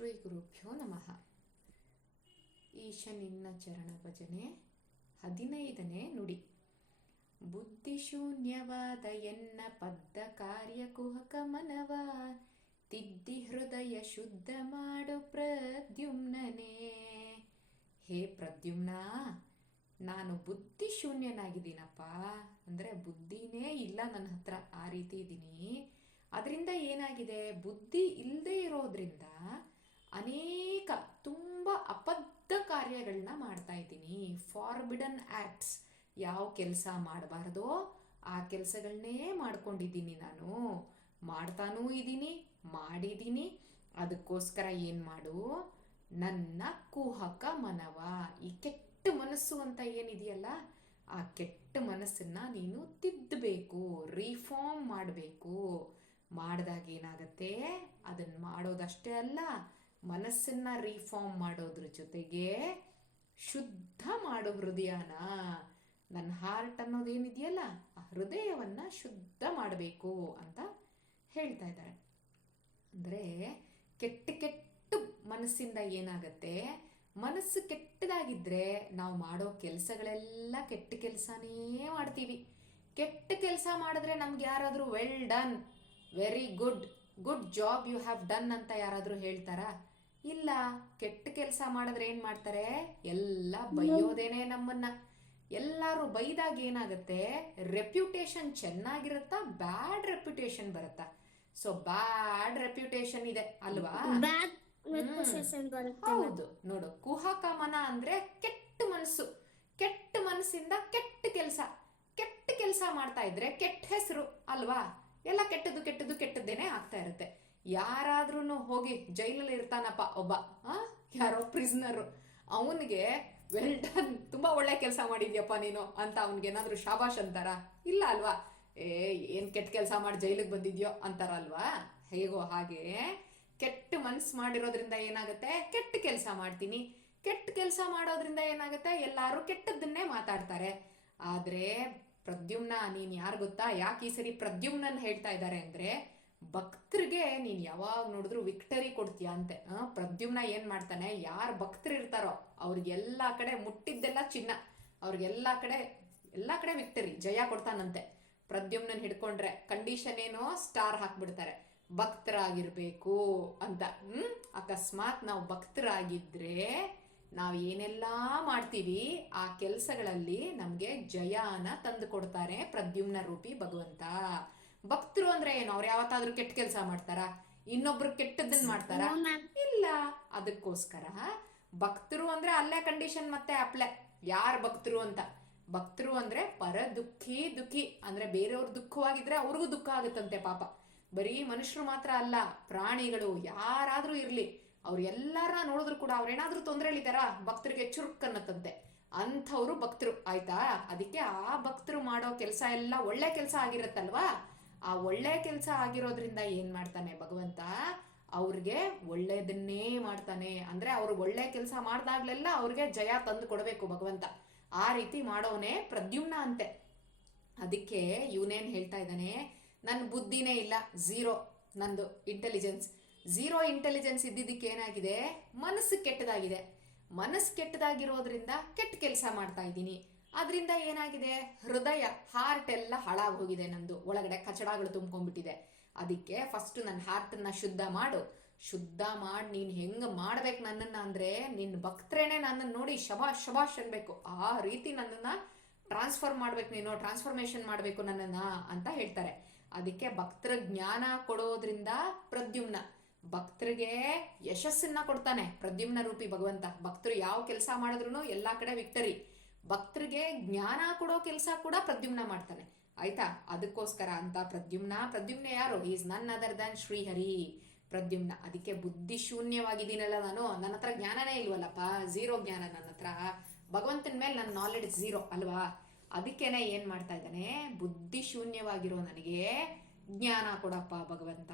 ಶ್ರೀ ಗುರುಭ್ಯೋ ನಮಃ. ಈಶ ನಿನ್ನ ಚರಣ ಭಜನೆ 15ನೇ ನುಡಿ. ಬುದ್ಧಿಶೂನ್ಯವಾದ ಎನ್ನ ಪದ್ದ ಕಾರ್ಯಕುಹಕ ಮನವ ತಿದ್ದಿ ಹೃದಯ ಶುದ್ಧ ಮಾಡು ಪ್ರದ್ಯುಮ್ನನೇ. ಹೇ ಪ್ರದ್ಯುಮ್ನ, ನಾನು ಬುದ್ಧಿಶೂನ್ಯನಾಗಿದ್ದೀನಪ್ಪ. ಅಂದರೆ ಬುದ್ಧಿನೇ ಇಲ್ಲ ನನ್ನ ಹತ್ರ, ಆ ರೀತಿ ಇದ್ದೀನಿ. ಅದರಿಂದ ಏನಾಗಿದೆ, ಬುದ್ಧಿ ಇಲ್ಲದೆ ಇರೋದ್ರಿಂದ ಅನೇಕ ತುಂಬ ಅಬದ್ಧ ಕಾರ್ಯಗಳನ್ನ ಮಾಡ್ತಾ ಇದ್ದೀನಿ. ಫಾರ್ಬಿಡನ್ ಆ್ಯಕ್ಟ್ಸ್, ಯಾವ ಕೆಲಸ ಮಾಡಬಾರ್ದೋ ಆ ಕೆಲಸಗಳನ್ನೇ ಮಾಡ್ಕೊಂಡಿದ್ದೀನಿ. ನಾನು ಮಾಡ್ತಾನೂ ಇದ್ದೀನಿ, ಮಾಡಿದ್ದೀನಿ. ಅದಕ್ಕೋಸ್ಕರ ಏನು ಮಾಡು, ನನ್ನ ಕುಹಕ ಮನವ, ಈ ಕೆಟ್ಟ ಮನಸ್ಸು ಅಂತ ಏನಿದೆಯಲ್ಲ, ಆ ಕೆಟ್ಟ ಮನಸ್ಸನ್ನು ನೀನು ತಿದ್ದಬೇಕು, ರಿಫಾರ್ಮ್ ಮಾಡಬೇಕು. ಮಾಡಿದಾಗ ಏನಾಗತ್ತೆ, ಅದನ್ನು ಮಾಡೋದಷ್ಟೇ ಅಲ್ಲ, ಮನಸ್ಸನ್ನು ರಿಫಾರ್ಮ್ ಮಾಡೋದ್ರ ಜೊತೆಗೆ ಶುದ್ಧ ಮಾಡೋ ಹೃದಯನ, ನನ್ನ ಹಾರ್ಟ್ ಅನ್ನೋದೇನಿದೆಯಲ್ಲ, ಆ ಹೃದಯವನ್ನು ಶುದ್ಧ ಮಾಡಬೇಕು ಅಂತ ಹೇಳ್ತಾ ಇದ್ದಾರೆ. ಅಂದರೆ ಕೆಟ್ಟ ಮನಸ್ಸಿಂದ ಏನಾಗತ್ತೆ, ಮನಸ್ಸು ಕೆಟ್ಟದಾಗಿದ್ದರೆ ನಾವು ಮಾಡೋ ಕೆಲಸಗಳೆಲ್ಲ ಕೆಟ್ಟ ಕೆಲಸನೇ ಮಾಡ್ತೀವಿ. ಕೆಟ್ಟ ಕೆಲಸ ಮಾಡಿದ್ರೆ ನಮ್ಗೆ ಯಾರಾದರೂ well done, very good job you have done ಅಂತ ಯಾರಾದರೂ ಹೇಳ್ತಾರಾ? ಇಲ್ಲ. ಕೆಟ್ಟ ಕೆಲಸ ಮಾಡಿದ್ರೆ ಏನು ಮಾಡ್ತಾರೆ, ಎಲ್ಲ ಬೈಯೋದೇನೆ ನಮ್ಮನ್ನ. ಎಲ್ಲರೂ ಬೈದಾಗ ಏನಾಗುತ್ತೆ, ರೆಪ್ಯುಟೇಷನ್ ಚೆನ್ನಾಗಿರುತ್ತಾ, ಬ್ಯಾಡ್ ರೆಪ್ಯುಟೇಷನ್ ಬರುತ್ತಾ? ಸೊ ಬ್ಯಾಡ್ ರೆಪ್ಯುಟೇಷನ್ ಇದೆ ಅಲ್ವಾ? ಹೌದು. ನೋಡು, ಕುಹಕ ಮನ ಅಂದ್ರೆ ಕೆಟ್ಟ ಮನಸ್ಸು. ಕೆಟ್ಟ ಮನಸ್ಸಿಂದ ಕೆಟ್ಟ ಕೆಲಸ ಮಾಡ್ತಾ ಇದ್ರೆ ಕೆಟ್ಟ ಹೆಸರು ಅಲ್ವಾ? ಎಲ್ಲ ಕೆಟ್ಟದ್ದೇನೆ ಆಗ್ತಾ ಇರುತ್ತೆ. ಯಾರಾದ್ರೂ ಹೋಗಿ ಜೈಲಲ್ಲಿ ಇರ್ತಾನಪ್ಪ ಒಬ್ಬ, ಯಾರೋ ಪ್ರಿಸ್ನರು, ಅವನಿಗೆ ವೆಲ್ ಡನ್, ತುಂಬಾ ಒಳ್ಳೆ ಕೆಲಸ ಮಾಡಿದ್ಯಪ್ಪ ನೀನು ಅಂತ ಅವನಿಗೇನಾದ್ರೂ ಶಾಬಾಷ್ ಅಂತಾರ? ಇಲ್ಲ ಅಲ್ವಾ? ಏನ್ ಕೆಟ್ಟ ಕೆಲಸ ಮಾಡಿ ಜೈಲಿಗೆ ಬಂದಿದ್ಯೋ ಅಂತಾರಲ್ವಾ? ಹೇಗೋ ಹಾಗೆ ಕೆಟ್ಟ ಮನ್ಸು ಮಾಡಿರೋದ್ರಿಂದ ಏನಾಗುತ್ತೆ, ಕೆಟ್ಟ ಕೆಲಸ ಮಾಡ್ತೀನಿ. ಕೆಟ್ಟ ಕೆಲಸ ಮಾಡೋದ್ರಿಂದ ಏನಾಗುತ್ತೆ, ಎಲ್ಲರೂ ಕೆಟ್ಟದ್ದನ್ನೇ ಮಾತಾಡ್ತಾರೆ. ಆದ್ರೆ ಪ್ರದ್ಯುಮ್ನ, ನೀನ್ ಯಾರು ಗೊತ್ತಾ? ಯಾಕೆ ಈ ಸರಿ ಪ್ರದ್ಯುಮ್ನನ್ ಹೇಳ್ತಾ ಇದ್ದಾರೆ ಅಂದ್ರೆ, ಭಕ್ತರಿಗೆ ನೀನ್ ಯಾವಾಗ ನೋಡಿದ್ರು ವಿಕ್ಟರಿ ಕೊಡ್ತೀಯ ಅಂತೆ. ಪ್ರದ್ಯುಮ್ನ ಏನ್ ಮಾಡ್ತಾನೆ, ಯಾರು ಭಕ್ತರು ಇರ್ತಾರೋ ಅವ್ರಿಗೆಲ್ಲಾ ಕಡೆ ಮುಟ್ಟಿದ್ದೆಲ್ಲ ಚಿನ್ನ, ಅವ್ರಿಗೆಲ್ಲಾ ಕಡೆ ವಿಕ್ಟರಿ, ಜಯ ಕೊಡ್ತಾನಂತೆ. ಪ್ರದ್ಯುಮ್ನನ್ ಹಿಡ್ಕೊಂಡ್ರೆ ಕಂಡೀಷನ್ ಏನೋ, ಸ್ಟಾರ್ ಹಾಕ್ಬಿಡ್ತಾರೆ, ಭಕ್ತರಾಗಿರ್ಬೇಕು ಅಂತ. ಅಕಸ್ಮಾತ್ ನಾವು ಭಕ್ತರಾಗಿದ್ರೆ ನಾವು ಏನೆಲ್ಲ ಮಾಡ್ತೀವಿ ಆ ಕೆಲಸಗಳಲ್ಲಿ ನಮ್ಗೆ ಜಯನ ತಂದು ಕೊಡ್ತಾರೆ ಪ್ರದ್ಯುಮ್ನ ರೂಪಿ ಭಗವಂತ. ಭಕ್ತರು ಅಂದ್ರೆ ಏನು, ಅವ್ರು ಯಾವತ್ತಾದ್ರೂ ಕೆಟ್ಟ ಕೆಲಸ ಮಾಡ್ತಾರ, ಇನ್ನೊಬ್ರು ಕೆಟ್ಟದನ್ನ ಮಾಡ್ತಾರ? ಇಲ್ಲ. ಅದಕ್ಕೋಸ್ಕರ ಭಕ್ತರು ಅಂದ್ರೆ ಅಲ್ಲೇ ಕಂಡೀಷನ್ ಮತ್ತೆ ಅಪ್ಲೆ, ಯಾರು ಭಕ್ತರು ಅಂತ. ಭಕ್ತರು ಅಂದ್ರೆ ಪರ ದುಃಖಿ ಅಂದ್ರೆ ಬೇರೆಯವ್ರ ದುಃಖವಾಗಿದ್ರೆ ಅವ್ರಿಗೂ ದುಃಖ ಆಗುತ್ತಂತೆ ಪಾಪ. ಬರೀ ಮನುಷ್ಯರು ಮಾತ್ರ ಅಲ್ಲ, ಪ್ರಾಣಿಗಳು ಯಾರಾದ್ರೂ ಇರ್ಲಿ, ಅವ್ರು ಎಲ್ಲಾರನ್ನ ನೋಡಿದ್ರು ಕೂಡ ಅವ್ರೇನಾದ್ರೂ ತೊಂದರೆಲಿದ್ದಾರ, ಭಕ್ತರಿಗೆ ಚುರುಕನ್ನತ್ತಂತೆ. ಅಂಥವ್ರು ಭಕ್ತರು, ಆಯ್ತಾ? ಅದಕ್ಕೆ ಆ ಭಕ್ತರು ಮಾಡೋ ಕೆಲಸ ಎಲ್ಲ ಒಳ್ಳೆ ಕೆಲಸ ಆಗಿರತ್ತಲ್ವಾ? ಆ ಒಳ್ಳೆ ಕೆಲಸ ಆಗಿರೋದ್ರಿಂದ ಏನ್ ಮಾಡ್ತಾನೆ ಭಗವಂತ, ಅವ್ರಿಗೆ ಒಳ್ಳೇದನ್ನೇ ಮಾಡ್ತಾನೆ. ಅಂದ್ರೆ ಅವ್ರು ಒಳ್ಳೆ ಕೆಲಸ ಮಾಡ್ದಾಗ್ಲೆಲ್ಲ ಅವ್ರಿಗೆ ಜಯ ತಂದು ಕೊಡಬೇಕು ಭಗವಂತ. ಆ ರೀತಿ ಮಾಡೋನೆ ಪ್ರದ್ಯುಮ್ನ ಅಂತೆ. ಅದಕ್ಕೆ ಇವನೇನ್ ಹೇಳ್ತಾ ಇದ್ದಾನೆ, ನನ್ನ ಬುದ್ಧಿನೇ ಇಲ್ಲ, ಝೀರೋ ನಂದು ಇಂಟೆಲಿಜೆನ್ಸ್. ಝೀರೋ ಇಂಟೆಲಿಜೆನ್ಸ್ ಇದ್ದಿದ್ದಕ್ಕೆ ಏನಾಗಿದೆ, ಮನಸ್ಸು ಕೆಟ್ಟದಾಗಿದೆ. ಮನಸ್ಸು ಕೆಟ್ಟದಾಗಿರೋದ್ರಿಂದ ಕೆಟ್ಟ ಕೆಲಸ ಮಾಡ್ತಾ ಇದ್ದೀನಿ. ಅದರಿಂದ ಏನಾಗಿದೆ, ಹೃದಯ, ಹಾರ್ಟ್ ಎಲ್ಲ ಹಾಳಾಗಿ ಹೋಗಿದೆ. ನಂದು ಒಳಗಡೆ ಕಚಡಗಳು ತುಂಬ್ಕೊಂಡ್ಬಿಟ್ಟಿದೆ. ಅದಕ್ಕೆ ಫಸ್ಟ್ ನನ್ನ ಹಾರ್ಟನ್ನ ಶುದ್ಧ ಮಾಡು. ಶುದ್ಧ ಮಾಡಿ ನೀನು ಹೆಂಗೆ ಮಾಡ್ಬೇಕು ನನ್ನನ್ನ ಅಂದ್ರೆ, ನಿನ್ನ ಭಕ್ತರೇನೆ ನನ್ನನ್ನು ನೋಡಿ ಶಬಾಷ್ ಅನ್ಬೇಕು. ಆ ರೀತಿ ನನ್ನನ್ನ ಟ್ರಾನ್ಸ್ಫರ್ ಮಾಡ್ಬೇಕು, ನೀನು ಟ್ರಾನ್ಸ್ಫರ್ಮೇಶನ್ ಮಾಡಬೇಕು ನನ್ನನ್ನ ಅಂತ ಹೇಳ್ತಾರೆ. ಅದಕ್ಕೆ ಭಕ್ತರ ಜ್ಞಾನ ಕೊಡೋದ್ರಿಂದ ಪ್ರದ್ಯುಮ್ನ, ಭಕ್ತರಿಗೆ ಯಶಸ್ಸನ್ನ ಕೊಡ್ತಾನೆ ಪ್ರದ್ಯುಮ್ನ ರೂಪಿ ಭಗವಂತ. ಭಕ್ತರು ಯಾವ ಕೆಲಸ ಮಾಡಿದ್ರು ಎಲ್ಲಾ ಕಡೆ ವಿಕ್ಟರಿ. ಭಕ್ತರಿಗೆ ಜ್ಞಾನ ಕೊಡೋ ಕೆಲಸ ಕೂಡ ಪ್ರದ್ಯುಮ್ನ ಮಾಡ್ತಾನೆ, ಆಯ್ತಾ? ಅದಕ್ಕೋಸ್ಕರ ಅಂತ ಪ್ರದ್ಯುಮ್ನ ಯಾರು? ಈಸ್ ನನ್ ಅದರ್ ದನ್ ಶ್ರೀಹರಿ ಪ್ರದ್ಯುಮ್ನ. ಅದಕ್ಕೆ ಬುದ್ಧಿ ಶೂನ್ಯವಾಗಿದ್ದೀನಲ್ಲ ನಾನು, ನನ್ನ ಹತ್ರ ಜ್ಞಾನನೇ ಇಲ್ವಲ್ಲಪ್ಪ, ಝೀರೋ ಜ್ಞಾನ ನನ್ನ ಹತ್ರ. ಭಗವಂತನ ಮೇಲೆ ನನ್ನ ನಾಲೆಡ್ಜ್ ಝೀರೋ ಅಲ್ವಾ? ಅದಕ್ಕೇನೆ ಏನ್ ಮಾಡ್ತಾ ಇದ್ದಾನೆ, ಬುದ್ಧಿ ಶೂನ್ಯವಾಗಿರೋ ನನಗೆ ಜ್ಞಾನ ಕೊಡಪ್ಪ ಭಗವಂತ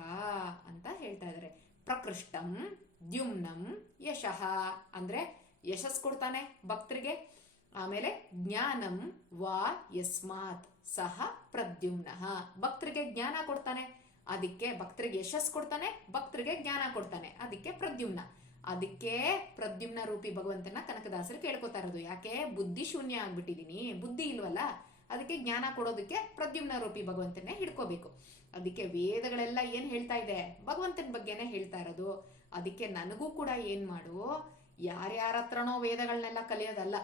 ಅಂತ ಹೇಳ್ತಾ ಇದ್ದಾರೆ. ಪ್ರಕೃಷ್ಟಂ ದ್ಯುಮ್ನಂ ಯಶಃ ಅಂದ್ರೆ ಯಶಸ್ ಕೊಡ್ತಾನೆ ಭಕ್ತರಿಗೆ. ಆಮೇಲೆ ಜ್ಞಾನಂ ವಾ ಯಸ್ಮಾತ್ ಸಹ ಪ್ರದ್ಯುಮ್ನಃ, ಭಕ್ತರಿಗೆ ಜ್ಞಾನ ಕೊಡ್ತಾನೆ. ಅದಕ್ಕೆ ಭಕ್ತರಿಗೆ ಯಶಸ್ಸು ಕೊಡ್ತಾನೆ, ಭಕ್ತರಿಗೆ ಜ್ಞಾನ ಕೊಡ್ತಾನೆ. ಅದಕ್ಕೆ ಪ್ರದ್ಯುಮ್ನ. ಅದಕ್ಕೆ ಪ್ರದ್ಯುಮ್ನ ರೂಪಿ ಭಗವಂತನ ಕನಕದಾಸರು ಕೇಳ್ಕೊತಾ ಇರೋದು. ಯಾಕೆ? ಬುದ್ಧಿ ಶೂನ್ಯ ಆಗ್ಬಿಟ್ಟಿದೀನಿ, ಬುದ್ಧಿ ಇಲ್ವಲ್ಲ, ಅದಕ್ಕೆ ಜ್ಞಾನ ಕೊಡೋದಕ್ಕೆ ಪ್ರದ್ಯುಮ್ನ ರೂಪಿ ಭಗವಂತನೇ ಹಿಡ್ಕೋಬೇಕು. ಅದಕ್ಕೆ ವೇದಗಳೆಲ್ಲ ಏನ್ ಹೇಳ್ತಾ ಇದೆ? ಭಗವಂತನ ಬಗ್ಗೆನೇ ಹೇಳ್ತಾ ಇರೋದು. ಅದಕ್ಕೆ ನನಗೂ ಕೂಡ ಏನ್ ಮಾಡು, ಯಾರ್ಯಾರ ಹತ್ರನೋ ವೇದಗಳನ್ನೆಲ್ಲ ಕಲಿಯೋದಲ್ಲ,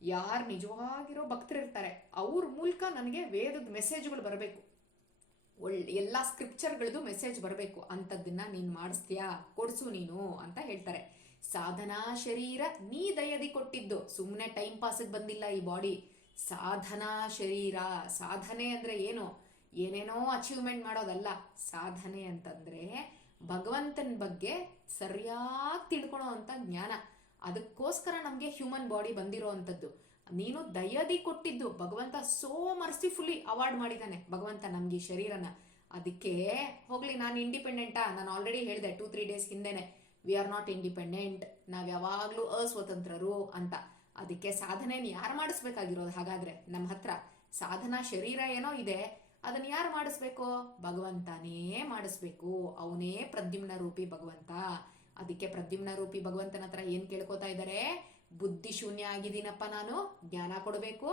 ಯಾರು ನಿಜವಾಗಿರೋ ಭಕ್ತರಿರ್ತಾರೆ ಅವ್ರ ಮೂಲಕ ನನಗೆ ವೇದದ ಮೆಸೇಜ್ಗಳು ಬರಬೇಕು, ಎಲ್ಲ ಸ್ಕ್ರಿಪ್ಚರ್ಗಳದು ಮೆಸೇಜ್ ಬರಬೇಕು. ಅಂಥದ್ದನ್ನ ನೀನು ಮಾಡಿಸ್ತೀಯಾ? ಕೊಡ್ಸು ನೀನು ಅಂತ ಹೇಳ್ತಾರೆ. ಸಾಧನಾ ಶರೀರ ನೀ ದಯದಿ ಕೊಟ್ಟಿದ್ದು, ಸುಮ್ಮನೆ ಟೈಮ್ ಪಾಸಿಗೆ ಬಂದಿಲ್ಲ ಈ ಬಾಡಿ. ಸಾಧನಾ ಶರೀರ, ಸಾಧನೆ ಅಂದ್ರೆ ಏನು? ಏನೇನೋ ಅಚೀವ್ಮೆಂಟ್ ಮಾಡೋದಲ್ಲ. ಸಾಧನೆ ಅಂತಂದ್ರೆ ಭಗವಂತನ ಬಗ್ಗೆ ಸರಿಯಾಗಿ ತಿಳ್ಕೊಳೋ ಅಂತ ಜ್ಞಾನ. ಅದಕ್ಕೋಸ್ಕರ ನಮಗೆ ಹ್ಯೂಮನ್ ಬಾಡಿ ಬಂದಿರೋ ಅಂಥದ್ದು. ನೀನು ದಯದಿ ಕೊಟ್ಟಿದ್ದು. ಭಗವಂತ ಸೋ ಮರ್ಸಿಫುಲಿ ಅವಾರ್ಡ್ ಮಾಡಿದ್ದಾನೆ ಭಗವಂತ ನಮ್ಗೆ ಈ ಶರೀರನ. ಅದಕ್ಕೆ ಹೋಗ್ಲಿ, ನಾನು ಇಂಡಿಪೆಂಡೆಂಟಾ? ನಾನು ಆಲ್ರೆಡಿ ಹೇಳಿದೆ 2-3 ಡೇಸ್ ಹಿಂದೆನೆ, ವಿ ಆರ್ ನಾಟ್ ಇಂಡಿಪೆಂಡೆಂಟ್, ನಾವ್ ಯಾವಾಗ್ಲೂ ಅಸ್ವತಂತ್ರರು ಅಂತ. ಅದಕ್ಕೆ ಸಾಧನೆಯನ್ನು ಯಾರು ಮಾಡಿಸ್ಬೇಕಾಗಿರೋದು? ಹಾಗಾದ್ರೆ ನಮ್ಮ ಹತ್ರ ಸಾಧನಾ ಶರೀರ ಏನೋ ಇದೆ, ಅದನ್ನ ಯಾರು ಮಾಡಿಸ್ಬೇಕು? ಭಗವಂತನೇ ಮಾಡಿಸ್ಬೇಕು. ಅವನೇ ಪ್ರದ್ಯುಮ್ನ ರೂಪಿ ಭಗವಂತ. ಅದಕ್ಕೆ ಪ್ರದ್ಯುಮ್ನ ರೂಪಿ ಭಗವಂತನ ಹತ್ರ ಏನ್ ಕೇಳ್ಕೊತಾ ಇದ್ದಾರೆ? ಬುದ್ಧಿ ಶೂನ್ಯ ಆಗಿದ್ದೀನಪ್ಪ ನಾನು, ಜ್ಞಾನ ಕೊಡಬೇಕು.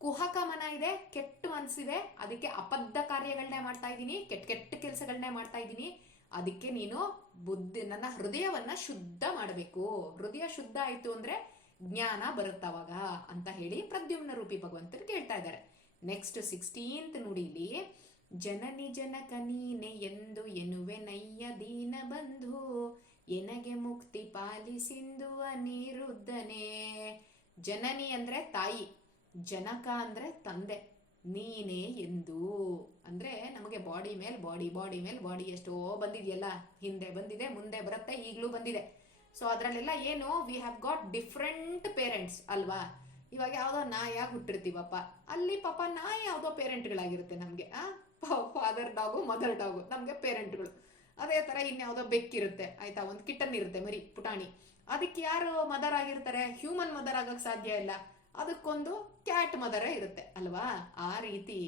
ಕುಹಕ ಮನ ಇದೆ, ಕೆಟ್ಟ ಮನಸ್ಸಿದೆ, ಅದಕ್ಕೆ ಅಬದ್ಧ ಕಾರ್ಯಗಳನ್ನೇ ಮಾಡ್ತಾ ಇದ್ದೀನಿ, ಕೆಟ್ಟ ಕೆಲಸಗಳನ್ನೇ ಮಾಡ್ತಾ ಇದ್ದೀನಿ. ಅದಕ್ಕೆ ನೀನು ನನ್ನ ಹೃದಯವನ್ನ ಶುದ್ಧ ಮಾಡಬೇಕು. ಹೃದಯ ಶುದ್ಧ ಆಯ್ತು ಅಂದ್ರೆ ಜ್ಞಾನ ಬರುತ್ತವಾಗ ಅಂತ ಹೇಳಿ ಪ್ರದ್ಯುಮ್ನ ರೂಪಿ ಭಗವಂತರು ಕೇಳ್ತಾ ಇದ್ದಾರೆ. ನೆಕ್ಸ್ಟ್ 16th ನೋಡಿ ಇಲ್ಲಿ, ಜನನಿ ಜನಕ ನೀನೆ ಎಂದು ಎನ್ನುವೆ ನಯ್ಯ ದೀನ ಬಂಧು, ಎನಗೆ ಮುಕ್ತಿ ಪಾಲಿಸಿಂದು ಅನಿರುದ್ಧನೇ. ಜನನಿ ಅಂದ್ರೆ ತಾಯಿ, ಜನಕ ಅಂದ್ರೆ ತಂದೆ, ನೀನೇ ಎಂದು ಅಂದ್ರೆ ನಮಗೆ ಬಾಡಿ ಮೇಲೆ ಬಾಡಿ ಎಷ್ಟೋ ಬಂದಿದೆಯಲ್ಲ, ಹಿಂದೆ ಬಂದಿದೆ, ಮುಂದೆ ಬರುತ್ತೆ, ಈಗಲೂ ಬಂದಿದೆ. ಸೊ ಅದರಲ್ಲೆಲ್ಲ ಏನು, we have got different parents ಅಲ್ವಾ? ಇವಾಗ ಯಾವುದೋ ನಾಯಿಯಾಗಿ ಹುಟ್ಟಿರ್ತೀವಪ್ಪ, ಅಲ್ಲಿ ಪಾಪ ನಾಯಿ ಯಾವುದೋ ಪೇರೆಂಟ್ಗಳಾಗಿರುತ್ತೆ ನಮಗೆ. ಫಾದರ್ ಡಾಗು ಮದರ್ ಡಾಗು ನಮಗೆ ಪೇರೆಂಟ್ಗಳು. ಅದೇ ತರ ಇನ್ಯಾವುದೋ ಬೆಕ್ಕಿರುತ್ತೆ ಆಯ್ತಾ, ಒಂದು ಕಿಟನ್ ಇರುತ್ತೆ ಮರಿ ಪುಟಾಣಿ, ಅದಕ್ಕೆ ಯಾರು ಮದರ್ ಆಗಿರ್ತಾರೆ? ಹ್ಯೂಮನ್ ಮದರ್ ಆಗಕ್ಕೆ ಸಾಧ್ಯ ಇಲ್ಲ, ಅದಕ್ಕೊಂದು ಕ್ಯಾಟ್ ಮದರೇ ಇರುತ್ತೆ ಅಲ್ವಾ? ಆ ರೀತಿ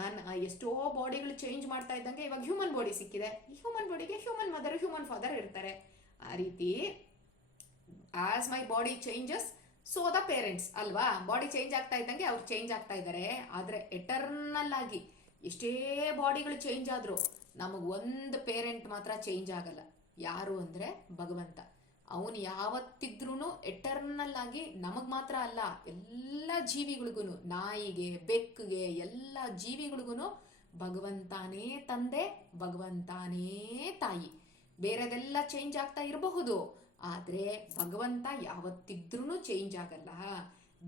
ನಾನು ಎಷ್ಟೋ ಬಾಡಿಗಳು ಚೇಂಜ್ ಮಾಡ್ತಾ ಇದ್ದಂಗೆ ಇವಾಗ ಹ್ಯೂಮನ್ ಬಾಡಿ ಸಿಕ್ಕಿದೆ. ಹ್ಯೂಮನ್ ಬಾಡಿಗೆ ಹ್ಯೂಮನ್ ಮದರ್ ಹ್ಯೂಮನ್ ಫಾದರ್ ಇರ್ತಾರೆ. ಆ ರೀತಿ as my body changes so the parents ಅಲ್ವಾ? ಬಾಡಿ ಚೇಂಜ್ ಆಗ್ತಾ ಇದ್ದಂಗೆ ಅವ್ರು ಚೇಂಜ್ ಆಗ್ತಾ ಇದ್ದಾರೆ. ಆದ್ರೆ ಎಟರ್ನಲ್ ಆಗಿ ಎಷ್ಟೇ ಬಾಡಿಗಳು ಚೇಂಜ್ ಆದ್ರೂ ನಮಗ್ ಒಂದು ಪೇರೆಂಟ್ ಮಾತ್ರ ಚೇಂಜ್ ಆಗಲ್ಲ. ಯಾರು ಅಂದ್ರೆ ಭಗವಂತ. ಅವನು ಯಾವತ್ತಿದ್ರೂ ಎಟರ್ನಲ್ ಆಗಿ ನಮಗ್ ಮಾತ್ರ ಅಲ್ಲ, ಎಲ್ಲ ಜೀವಿಗಳಿಗೂ, ನಾಯಿಗೆ, ಬೆಕ್ಕಿಗೆ, ಎಲ್ಲ ಜೀವಿಗಳಿಗೂ ಭಗವಂತಾನೇ ತಂದೆ, ಭಗವಂತಾನೇ ತಾಯಿ. ಬೇರೆದೆಲ್ಲ ಚೇಂಜ್ ಆಗ್ತಾ ಇರಬಹುದು, ಆದ್ರೆ ಭಗವಂತ ಯಾವತ್ತಿದ್ರೂ ಚೇಂಜ್ ಆಗಲ್ಲ.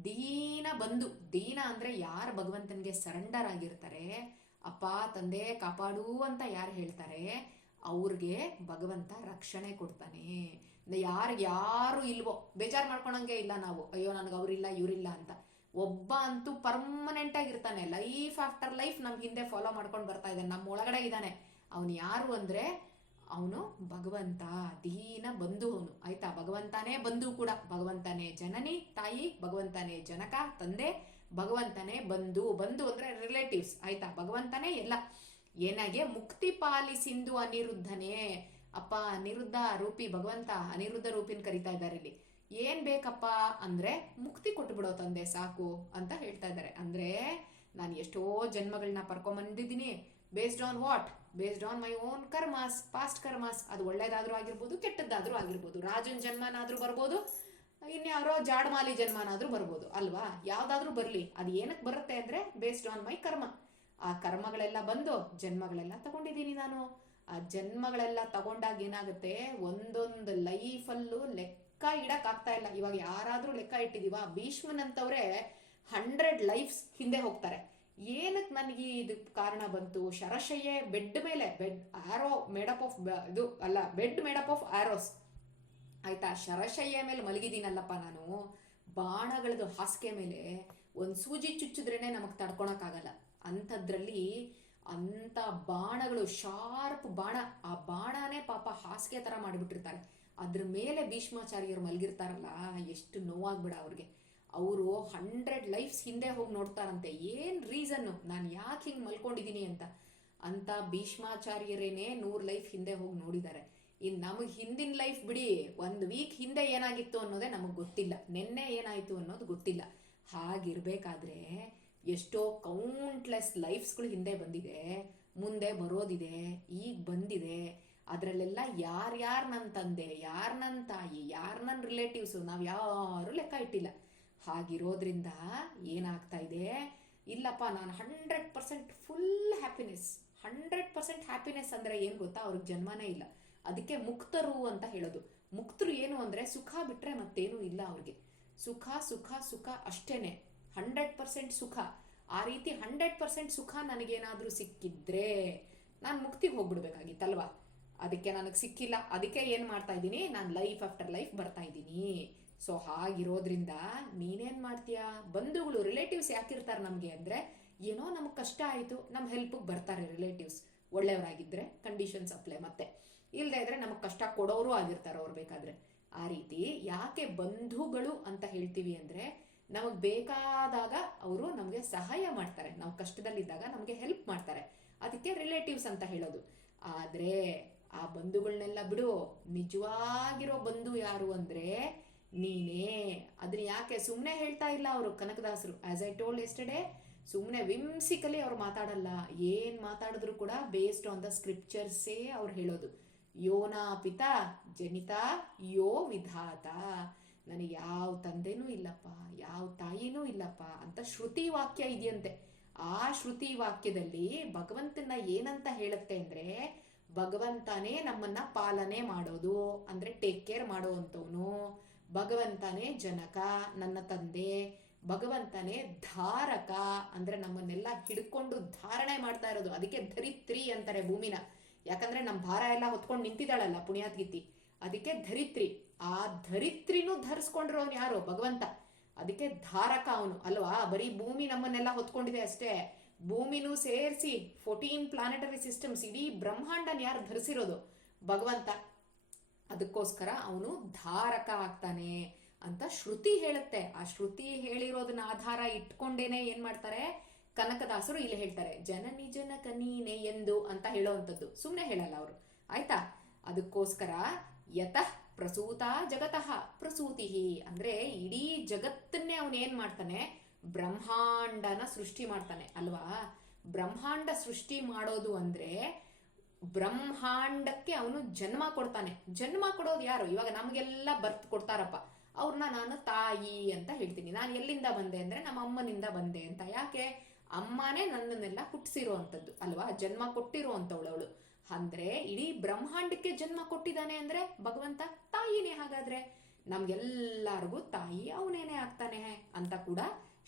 ದೀನ ಬಂಧು, ದೀನ ಅಂದ್ರೆ ಯಾರು ಭಗವಂತನಿಗೆ ಸರೆಂಡರ್ ಆಗಿರ್ತಾರೆ, ಅಪ್ಪ ತಂದೆ ಕಾಪಾಡು ಅಂತ ಯಾರು ಹೇಳ್ತಾರೆ, ಅವ್ರಿಗೆ ಭಗವಂತ ರಕ್ಷಣೆ ಕೊಡ್ತಾನೆ. ಯಾರು ಇಲ್ವೋ ಬೇಜಾರು ಮಾಡ್ಕೊಳಂಗೆ ಇಲ್ಲ ನಾವು, ಅಯ್ಯೋ ನನಗೆ ಅವ್ರಿಲ್ಲ ಇವ್ರಿಲ್ಲ ಅಂತ. ಒಬ್ಬ ಅಂತೂ ಪರ್ಮನೆಂಟ್ ಆಗಿರ್ತಾನೆ, ಲೈಫ್ ಆಫ್ಟರ್ ಲೈಫ್ ನಮ್ ಹಿಂದೆ ಫಾಲೋ ಮಾಡ್ಕೊಂಡು ಬರ್ತಾ ಇದ್ದಾನೆ, ನಮ್ಮ ಒಳಗಡೆ ಇದ್ದಾನೆ. ಅವನು ಯಾರು ಅಂದ್ರೆ ಅವನು ಭಗವಂತ, ದೀನ ಬಂಧು ಅವನು ಆಯ್ತಾ. ಭಗವಂತನೇ ಬಂಧು ಕೂಡ, ಭಗವಂತನೇ ಜನನಿ ತಾಯಿ, ಭಗವಂತನೇ ಜನಕ ತಂದೆ, ಭಗವಂತನೇ ಬಂಧು. ಬಂಧು ಅಂದ್ರೆ ರಿಲೇಟಿವ್ಸ್ ಆಯ್ತಾ. ಭಗವಂತನೇ ಎಲ್ಲ. ಏನಾಗೆ ಮುಕ್ತಿ ಪಾಲಿಸಿಂದು ಅನಿರುದ್ಧನೇ. ಅಪ್ಪ ಅನಿರುದ್ಧ ರೂಪಿ ಭಗವಂತ, ಅನಿರುದ್ಧ ರೂಪಿನ ಕರಿತಾ ಇದ್ದಾರೆ ಇಲ್ಲಿ. ಏನ್ ಬೇಕಪ್ಪ ಅಂದ್ರೆ ಮುಕ್ತಿ ಕೊಟ್ಟು ಬಿಡೋ ತಂದೆ ಸಾಕು ಅಂತ ಹೇಳ್ತಾ ಇದ್ದಾರೆ. ಅಂದ್ರೆ ನಾನು ಎಷ್ಟೋ ಜನ್ಮಗಳನ್ನ ಪರ್ಕೊಂಬಂದಿದ್ದೀನಿ. Based on what? Based on my own karmas, past karmas. ಅದು ಒಳ್ಳೇದಾದ್ರೂ ಆಗಿರ್ಬೋದು, ಕೆಟ್ಟದ್ದಾದ್ರೂ ಆಗಿರ್ಬೋದು. ರಾಜನ ಜನ್ಮನಾದ್ರೂ ಬರ್ಬೋದು, ಇನ್ಯಾರೋ ಜಾಡ್ಮಾಲಿ ಜನ್ಮನಾದ್ರೂ ಬರ್ಬೋದು ಅಲ್ವಾ? ಯಾವ್ದಾದ್ರೂ ಬರ್ಲಿ, ಅದು ಏನಕ್ಕೆ ಬರುತ್ತೆ ಅಂದ್ರೆ ಬೇಸ್ಡ್ ಆನ್ ಮೈ ಕರ್ಮ. ಆ ಕರ್ಮಗಳೆಲ್ಲ ಬಂದು ಜನ್ಮಗಳೆಲ್ಲ ತಗೊಂಡಿದ್ದೀನಿ ನಾನು. ಆ ಜನ್ಮಗಳೆಲ್ಲ ತಗೊಂಡಾಗ ಏನಾಗುತ್ತೆ, ಒಂದೊಂದು ಲೈಫಲ್ಲೂ ಲೆಕ್ಕ ಇಡಕ್ ಆಗ್ತಾ ಇಲ್ಲ. ಇವಾಗ ಯಾರಾದ್ರೂ ಲೆಕ್ಕ ಇಟ್ಟಿದೀವ? ಭೀಷ್ಮನಂತವ್ರೆ 100 ಲೈಫ್ಸ್ ಹಿಂದೆ ಹೋಗ್ತಾರೆ. ಏನಕ್ಕೆ ನನಗೆ ಇದು ಕಾರಣ ಬಂತು? ಶರಶಯ್ಯ ಬೆಡ್ ಮೇಲೆ, ಬೆಡ್ ಆರೋ ಮೇಡಪ್ ಆಫ್ ಇದು ಅಲ್ಲ, ಬೆಡ್ ಮೇಡಪ್ ಆಫ್ ಆರೋಸ್ ಆಯ್ತಾ. ಶರಶಯ್ಯ ಮೇಲೆ ಮಲಗಿದೀನಲ್ಲಪ್ಪ ನಾನು. ಬಾಣಗಳದು ಹಾಸಿಗೆ ಮೇಲೆ ಒಂದು ಸೂಜಿ ಚುಚ್ಚಿದ್ರೇನೆ ನಮಗ್ ತಡ್ಕೊಳಕ್ಕಾಗಲ್ಲ. ಅಂಥದ್ರಲ್ಲಿ ಅಂತ ಬಾಣಗಳು, ಶಾರ್ಪ್ ಬಾಣ, ಆ ಬಾಣನೇ ಪಾಪ ಹಾಸಿಗೆ ತರ ಮಾಡಿಬಿಟ್ಟಿರ್ತಾರೆ. ಅದ್ರ ಮೇಲೆ ಭೀಷ್ಮಾಚಾರ್ಯರು ಮಲಗಿರ್ತಾರಲ್ಲ, ಎಷ್ಟು ನೋವಾಗ್ಬಿಡ ಅವ್ರಿಗೆ. ಅವರು 100 ಲೈಫ್ಸ್ ಹಿಂದೆ ಹೋಗಿ ನೋಡ್ತಾರಂತೆ, ಏನ್ ರೀಸನ್ನು ನಾನು ಯಾಕೆ ಹಿಂಗೆ ಮಲ್ಕೊಂಡಿದ್ದೀನಿ ಅಂತ. ಅಂತ ಭೀಷ್ಮಾಚಾರ್ಯರೇನೆ 100 ಲೈಫ್ ಹಿಂದೆ ಹೋಗಿ ನೋಡಿದ್ದಾರೆ. ಇನ್ನು ನಮಗೆ ಹಿಂದಿನ ಲೈಫ್ ಬಿಡಿ, 1 ವೀಕ್ ಹಿಂದೆ ಏನಾಗಿತ್ತು ಅನ್ನೋದೇ ನಮಗೆ ಗೊತ್ತಿಲ್ಲ, ನಿನ್ನೆ ಏನಾಯಿತು ಅನ್ನೋದು ಗೊತ್ತಿಲ್ಲ. ಹಾಗಿರ್ಬೇಕಾದ್ರೆ ಎಷ್ಟೋ ಕೌಂಟ್ಲೆಸ್ ಲೈಫ್ಸ್ಗಳು ಹಿಂದೆ ಬಂದಿದೆ, ಮುಂದೆ ಬರೋದಿದೆ, ಈಗ ಬಂದಿದೆ. ಅದರಲ್ಲೆಲ್ಲ ಯಾರ್ಯಾರು ನನ್ನ ತಂದೆ, ಯಾರು ನನ್ನ ತಾಯಿ, ಯಾರು ನನ್ನ ರಿಲೇಟಿವ್ಸು, ನಾವು ಯಾರೂ ಲೆಕ್ಕ ಇಟ್ಟಿಲ್ಲ. ಹಾಗಿರೋದ್ರಿಂದ ಏನಾಗ್ತಾ ಇದೆ, ಇಲ್ಲಪ್ಪ ನಾನು 100% ಫುಲ್ ಹ್ಯಾಪಿನೆಸ್. 100% ಹ್ಯಾಪಿನೆಸ್ ಅಂದರೆ ಏನು ಗೊತ್ತಾ, ಅವ್ರಿಗೆ ಜನ್ಮನೇ ಇಲ್ಲ. ಅದಕ್ಕೆ ಮುಕ್ತರು ಅಂತ ಹೇಳೋದು. ಮುಕ್ತರು ಏನು ಅಂದರೆ ಸುಖ ಬಿಟ್ಟರೆ ಮತ್ತೇನೂ ಇಲ್ಲ ಅವ್ರಿಗೆ. ಸುಖ ಸುಖ ಸುಖ ಅಷ್ಟೇನೆ, 100% ಸುಖ. ಆ ರೀತಿ 100% ಸುಖ ನನಗೇನಾದರೂ ಸಿಕ್ಕಿದ್ರೆ ನಾನು ಮುಕ್ತಿಗೆ ಹೋಗ್ಬಿಡ್ಬೇಕಾಗಿತ್ತಲ್ವಾ. ಅದಕ್ಕೆ ನನಗೆ ಸಿಕ್ಕಿಲ್ಲ. ಅದಕ್ಕೆ ಏನು ಮಾಡ್ತಾ ಇದ್ದೀನಿ, ನಾನು ಲೈಫ್ ಆಫ್ಟರ್ ಲೈಫ್ ಬರ್ತಾ ಇದ್ದೀನಿ. ಸೊ ಹಾಗಿರೋದ್ರಿಂದ ನೀನೇನು ಮಾಡ್ತೀಯಾ, ಬಂಧುಗಳು ರಿಲೇಟಿವ್ಸ್ ಯಾಕಿರ್ತಾರೆ ನಮಗೆ ಅಂದರೆ, ಏನೋ ನಮಗೆ ಕಷ್ಟ ಆಯಿತು, ನಮ್ಮ ಹೆಲ್ಪಿಗೆ ಬರ್ತಾರೆ ರಿಲೇಟಿವ್ಸ್. ಒಳ್ಳೆಯವರಾಗಿದ್ದರೆ ಕಂಡೀಷನ್ಸ್ ಅಪ್ಲೈ, ಮತ್ತೆ ಇಲ್ಲದೆ ಇದ್ರೆ ನಮಗೆ ಕಷ್ಟ ಕೊಡೋರು ಆಗಿರ್ತಾರೆ ಅವ್ರು ಬೇಕಾದರೆ. ಆ ರೀತಿ ಯಾಕೆ ಬಂಧುಗಳು ಅಂತ ಹೇಳ್ತೀವಿ ಅಂದರೆ, ನಮಗೆ ಬೇಕಾದಾಗ ಅವರು ನಮಗೆ ಸಹಾಯ ಮಾಡ್ತಾರೆ, ನಾವು ಕಷ್ಟದಲ್ಲಿದ್ದಾಗ ನಮಗೆ ಹೆಲ್ಪ್ ಮಾಡ್ತಾರೆ. ಅದಕ್ಕೆ ರಿಲೇಟಿವ್ಸ್ ಅಂತ ಹೇಳೋದು. ಆದರೆ ಆ ಬಂಧುಗಳನ್ನೆಲ್ಲ ಬಿಡು, ನಿಜವಾಗಿರೋ ಬಂಧು ಯಾರು ಅಂದರೆ ನೀನೇ. ಅದನ್ನ ಯಾಕೆ ಸುಮ್ಮನೆ ಹೇಳ್ತಾ ಇಲ್ಲ ಅವರು ಕನಕದಾಸರು. ಆಸ್ ಐ ಟೋಲ್ಡ್ ಎಸ್ಟರ್ಡೇ, ಸುಮ್ಮನೆ ವಿಮ್ಸಿಕಲಿ ಅವ್ರು ಮಾತಾಡಲ್ಲ. ಏನು ಮಾತಾಡಿದ್ರು ಕೂಡ ಬೇಸ್ಡ್ ಆನ್ ದ ಸ್ಕ್ರಿಪ್ಚರ್ಸೇ ಅವ್ರು ಹೇಳೋದು. ಯೋನಾ ಪಿತಾ ಜನಿತಾ ಯೋ ವಿಧಾತ. ನನಗೆ ಯಾವ ತಂದೆನೂ ಇಲ್ಲಪ್ಪ, ಯಾವ ತಾಯಿನೂ ಇಲ್ಲಪ್ಪ ಅಂತ ಶ್ರುತಿ ವಾಕ್ಯ ಇದೆಯಂತೆ. ಆ ಶ್ರುತಿ ವಾಕ್ಯದಲ್ಲಿ ಭಗವಂತನ ಏನಂತ ಹೇಳುತ್ತೆ ಅಂದರೆ, ಭಗವಂತನೇ ನಮ್ಮನ್ನ ಪಾಲನೆ ಮಾಡೋದು, ಅಂದರೆ ಟೇಕ್ ಕೇರ್ ಮಾಡುವಂಥವನು. ಭಗವಂತನೇ ಜನಕ, ನನ್ನ ತಂದೆ. ಭಗವಂತನೇ ಧಾರಕ, ಅಂದರೆ ನಮ್ಮನ್ನೆಲ್ಲ ಹಿಡ್ಕೊಂಡು ಧಾರಣೆ ಮಾಡ್ತಾ ಇರೋದು. ಅದಕ್ಕೆ ಧರಿತ್ರಿ ಅಂತಾರೆ ಭೂಮಿನ. ಯಾಕಂದ್ರೆ ನಮ್ಮ ಭಾರ ಎಲ್ಲ ಹೊತ್ಕೊಂಡು ನಿಂತಿದ್ದಾಳಲ್ಲ ಪುಣ್ಯಾತ್ಗಿತ್ತಿ, ಅದಕ್ಕೆ ಧರಿತ್ರಿ. ಆ ಧರಿತ್ರಿನೂ ಧರಿಸ್ಕೊಂಡಿರೋನು ಯಾರು, ಭಗವಂತ. ಅದಕ್ಕೆ ಧಾರಕ ಅವನು ಅಲ್ವಾ. ಬರೀ ಭೂಮಿ ನಮ್ಮನ್ನೆಲ್ಲ ಹೊತ್ಕೊಂಡಿದೆ ಅಷ್ಟೇ, ಭೂಮಿನೂ ಸೇರಿಸಿ 14 ಪ್ಲಾನೆಟರಿ ಸಿಸ್ಟಮ್ಸ್, ಇಡೀ ಬ್ರಹ್ಮಾಂಡನ ಯಾರು ಧರಿಸಿರೋದು, ಭಗವಂತ. ಅದಕ್ಕೋಸ್ಕರ ಅವನು ಧಾರಕ ಆಗ್ತಾನೆ ಅಂತ ಶ್ರುತಿ ಹೇಳುತ್ತೆ. ಆ ಶ್ರುತಿ ಹೇಳಿರೋದನ್ನ ಆಧಾರ ಇಟ್ಕೊಂಡೇನೆ ಏನ್ ಮಾಡ್ತಾರೆ ಕನಕದಾಸರು ಇಲ್ಲಿ ಹೇಳ್ತಾರೆ, ಜನನಿ ಜನಕ ನೀನೆ ಎಂದು ಅಂತ ಹೇಳೋವಂಥದ್ದು. ಸುಮ್ಮನೆ ಹೇಳಲ್ಲ ಅವರು, ಆಯ್ತಾ. ಅದಕ್ಕೋಸ್ಕರ ಯತಃ ಪ್ರಸೂತ ಜಗತಃ ಪ್ರಸೂತಿ ಅಂದ್ರೆ ಇಡೀ ಜಗತ್ತನ್ನೇ ಅವನೇನ್ ಮಾಡ್ತಾನೆ, ಬ್ರಹ್ಮಾಂಡನ ಸೃಷ್ಟಿ ಮಾಡ್ತಾನೆ ಅಲ್ವಾ. ಬ್ರಹ್ಮಾಂಡ ಸೃಷ್ಟಿ ಮಾಡೋದು ಅಂದ್ರೆ ಬ್ರಹ್ಮಾಂಡಕ್ಕೆ ಅವನು ಜನ್ಮ ಕೊಡ್ತಾನೆ. ಜನ್ಮ ಕೊಡೋದು ಯಾರು, ಇವಾಗ ನಮಗೆಲ್ಲ ಬರ್ತ್ ಕೊಡ್ತಾರಪ್ಪ, ಅವ್ರನ್ನ ನಾನು ತಾಯಿ ಅಂತ ಹೇಳ್ತೀನಿ. ನಾನು ಎಲ್ಲಿಂದ ಬಂದೆ ಅಂದ್ರೆ ನಮ್ಮ ಅಮ್ಮನಿಂದ ಬಂದೆ ಅಂತ. ಯಾಕೆ, ಅಮ್ಮನೇ ನನ್ನನ್ನೆಲ್ಲ ಹುಟ್ಟಿಸಿರೋ ಅಂಥದ್ದು ಅಲ್ವಾ, ಜನ್ಮ ಕೊಟ್ಟಿರೋ ಅಂಥವಳವಳು. ಅಂದ್ರೆ ಇಡೀ ಬ್ರಹ್ಮಾಂಡಕ್ಕೆ ಜನ್ಮ ಕೊಟ್ಟಿದ್ದಾನೆ ಅಂದ್ರೆ ಭಗವಂತ ತಾಯಿನೇ. ಹಾಗಾದ್ರೆ ನಮ್ಗೆಲ್ಲರಿಗೂ ತಾಯಿ ಅವನೇನೆ ಆಗ್ತಾನೆ ಅಂತ ಕೂಡ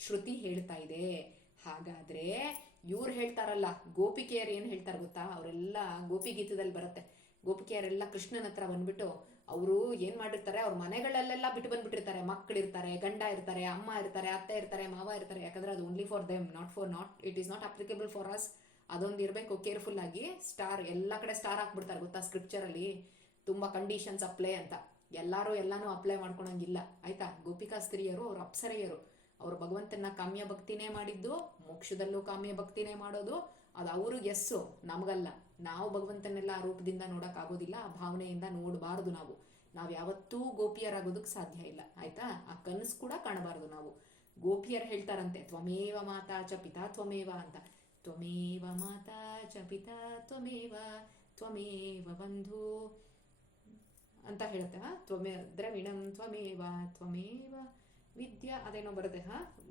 ಶ್ರುತಿ ಹೇಳ್ತಾ ಇದೆ. ಹಾಗಾದ್ರೆ ಇವ್ರು ಹೇಳ್ತಾರಲ್ಲ, ಗೋಪಿಕೆಯರು ಏನ್ ಹೇಳ್ತಾರೆ ಗೊತ್ತಾ, ಅವರೆಲ್ಲ ಗೋಪಿ ಗೀತದಲ್ಲಿ ಬರುತ್ತೆ. ಗೋಪಿಕೆಯರೆಲ್ಲ ಕೃಷ್ಣನ ಹತ್ರ ಬಂದ್ಬಿಟ್ಟು ಅವರು ಏನ್ ಮಾಡಿರ್ತಾರೆ, ಅವ್ರ ಮನೆಗಳಲ್ಲೆಲ್ಲ ಬಿಟ್ಟು ಬಂದ್ಬಿಟ್ಟಿರ್ತಾರೆ. ಮಕ್ಕಳಿರ್ತಾರೆ, ಗಂಡ ಇರ್ತಾರೆ, ಅಮ್ಮ ಇರ್ತಾರೆ, ಅತ್ತೆ ಇರ್ತಾರೆ, ಮಾವ ಇರ್ತಾರೆ. ಯಾಕಂದ್ರೆ ಅದು only for them, it is not applicable for us. ಅದೊಂದು ಇರಬೇಕು ಕೇರ್ಫುಲ್ ಆಗಿ. ಸ್ಟಾರ್ ಎಲ್ಲ ಕಡೆ ಸ್ಟಾರ್ ಹಾಕ್ಬಿಡ್ತಾರೆ ಗೊತ್ತಾ ಸ್ಕ್ರಿಪ್ಚರ್ ಅಲ್ಲಿ, ತುಂಬಾ ಕಂಡೀಷನ್ಸ್ ಅಪ್ಲೈ ಅಂತ. ಎಲ್ಲಾರು ಎಲ್ಲಾನು ಅಪ್ಲೈ ಮಾಡ್ಕೊಳಂಗಿಲ್ಲ ಆಯ್ತಾ. ಗೋಪಿಕಾ ಸ್ತ್ರೀಯರು ಅವ್ರ ಅಪ್ಸರೆಯರು, ಅವ್ರು ಭಗವಂತನ ಕಾಮ್ಯ ಭಕ್ತಿನೇ ಮಾಡಿದ್ದು, ಮೋಕ್ಷದಲ್ಲೂ ಕಾಮ್ಯ ಭಕ್ತಿನೇ ಮಾಡೋದು. ಅದು ಅವ್ರಿಗೆ ಎಸ್ಸು, ನಮಗಲ್ಲ. ನಾವು ಭಗವಂತನೆಲ್ಲ ಆ ರೂಪದಿಂದ ನೋಡಕ್ ಆಗೋದಿಲ್ಲ, ಆ ಭಾವನೆಯಿಂದ ನೋಡಬಾರದು. ನಾವು ಯಾವತ್ತೂ ಗೋಪಿಯರಾಗೋದಕ್ಕೆ ಸಾಧ್ಯ ಇಲ್ಲ ಆಯ್ತಾ. ಆ ಕನಸು ಕೂಡ ಕಾಣಬಾರದು ನಾವು. ಗೋಪಿಯರು ಹೇಳ್ತಾರಂತೆ, ತ್ವಮೇವ ಮಾತಾ ಚ ಪಿತಾ ತ್ವಮೇವ ಅಂತ. ತ್ವಮೇವ ಮಾತಾ ಚ ಪಿತಾ ತ್ವಮೇವ ತ್ವಮೇವ ಬಂಧು ಅಂತ ಹೇಳುತ್ತೆ. ದ್ರವಿಣಂ ತ್ವಮೇವ ತ್ವಮೇವ ವಿದ್ಯಾ, ಅದೇನೋ ಬರುತ್ತೆ.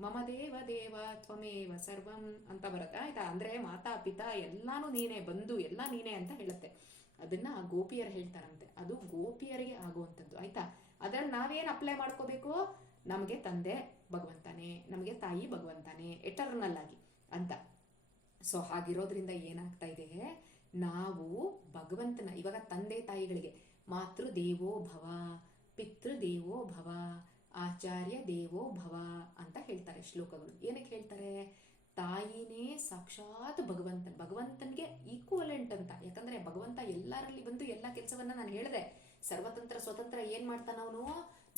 ಮಮ ದೇವ ದೇವ ತ್ವಮೇವ ಸರ್ವಂ ಅಂತ ಬರುತ್ತೆ ಆಯ್ತಾ. ಅಂದ್ರೆ ಮಾತಾ ಪಿತಾ ಎಲ್ಲಾನು ನೀನೇ, ಬಂಧು ಎಲ್ಲ ನೀನೇ ಅಂತ ಹೇಳುತ್ತೆ. ಅದನ್ನ ಗೋಪಿಯರು ಹೇಳ್ತಾರಂತೆ. ಅದು ಗೋಪಿಯರಿಗೆ ಆಗುವಂಥದ್ದು ಆಯ್ತಾ. ಅದನ್ನ ನಾವೇನ್ ಅಪ್ಲೈ ಮಾಡ್ಕೋಬೇಕು, ನಮಗೆ ತಂದೆ ಭಗವಂತನೇ, ನಮಗೆ ತಾಯಿ ಭಗವಂತನೇ ಎಟರ್ನಲ್ ಆಗಿ ಅಂತ. ಸೊ ಹಾಗಿರೋದ್ರಿಂದ ಏನಾಗ್ತಾ ಇದೆ, ನಾವು ಭಗವಂತನ ಇವಾಗ ತಂದೆ ತಾಯಿಗಳಿಗೆ ಮಾತೃ ದೇವೋ ಭವ, ಪಿತೃ ದೇವೋ ಭವ, ಆಚಾರ್ಯ ದೇವೋ ಭವ ಅಂತ ಹೇಳ್ತಾರೆ ಶ್ಲೋಕಗಳು. ಏನಕ್ಕೆ ಹೇಳ್ತಾರೆ, ತಾಯಿನೇ ಸಾಕ್ಷಾತ್ ಭಗವಂತನಿಗೆ ಈಕ್ವಲೆಂಟ್ ಅಂತ. ಯಾಕಂದ್ರೆ ಭಗವಂತ ಎಲ್ಲರಲ್ಲಿ ಬಂದು ಎಲ್ಲ ಕೆಲಸವನ್ನ ನಾನು ಹೇಳಿದೆ, ಸರ್ವತಂತ್ರ ಸ್ವತಂತ್ರ. ಏನ್ ಮಾಡ್ತಾನ ಅವನು,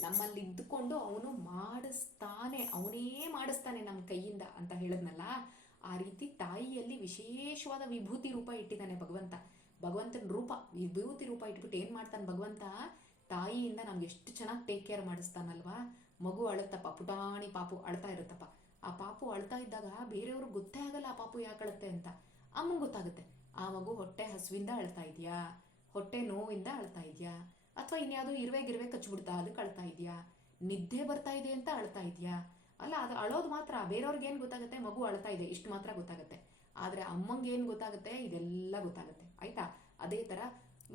ನಮ್ಮಲ್ಲಿ ಇದ್ದುಕೊಂಡು ಅವನು ಮಾಡಿಸ್ತಾನೆ, ಅವನೇ ಮಾಡಿಸ್ತಾನೆ ನಮ್ಮ ಕೈಯಿಂದ ಅಂತ ಹೇಳಿದ್ನಲ್ಲ. ಆ ರೀತಿ ತಾಯಿಯಲ್ಲಿ ವಿಶೇಷವಾದ ವಿಭೂತಿ ರೂಪ ಇಟ್ಟಿದ್ದಾನೆ ಭಗವಂತನ ರೂಪ ವಿಭೂತಿ ರೂಪ ಇಟ್ಬಿಟ್ಟು ಏನು ಮಾಡ್ತಾನೆ ಭಗವಂತ, ತಾಯಿಯಿಂದ ನಮ್ಗೆ ಎಷ್ಟು ಚೆನ್ನಾಗಿ ಟೇಕ್ ಕೇರ್ ಮಾಡಿಸ್ತಾನಲ್ವಾ. ಮಗು ಅಳುತ್ತಪ್ಪ, ಪುಟಾಣಿ ಪಾಪು ಅಳ್ತಾ ಇರುತ್ತಪ್ಪ. ಆ ಪಾಪು ಅಳ್ತಾ ಇದ್ದಾಗ ಬೇರೆಯವ್ರಿಗೆ ಗೊತ್ತೇ ಆಗಲ್ಲ ಆ ಪಾಪು ಯಾಕೆ ಅಳುತ್ತೆ ಅಂತ. ಅಮ್ಮಂಗೆ ಗೊತ್ತಾಗುತ್ತೆ, ಆ ಮಗು ಹೊಟ್ಟೆ ಹಸುವಿಂದ ಅಳ್ತಾ ಇದೆಯಾ, ಹೊಟ್ಟೆ ನೋವಿಂದ ಅಳ್ತಾ ಇದೆಯಾ, ಅಥವಾ ಇನ್ಯಾವುದೋ ಇರುವೆ ಕಚ್ಚಿಬಿಡ್ತಾ ಅದಕ್ಕೆ ಅಳ್ತಾ ಇದೆಯಾ, ನಿದ್ದೆ ಬರ್ತಾ ಇದೆ ಅಂತ ಅಳ್ತಾ ಇದೆಯಾ. ಅಲ್ಲ, ಅದು ಅಳೋದು ಮಾತ್ರ. ಬೇರೆಯವ್ರಿಗೆ ಏನು ಗೊತ್ತಾಗುತ್ತೆ, ಮಗು ಅಳ್ತಾ ಇದೆ ಇಷ್ಟು ಮಾತ್ರ ಗೊತ್ತಾಗುತ್ತೆ. ಆದರೆ ಅಮ್ಮಂಗೆ ಏನು ಗೊತ್ತಾಗುತ್ತೆ, ಇದೆಲ್ಲ ಗೊತ್ತಾಗುತ್ತೆ. ಆಯ್ತಾ? ಅದೇ ಥರ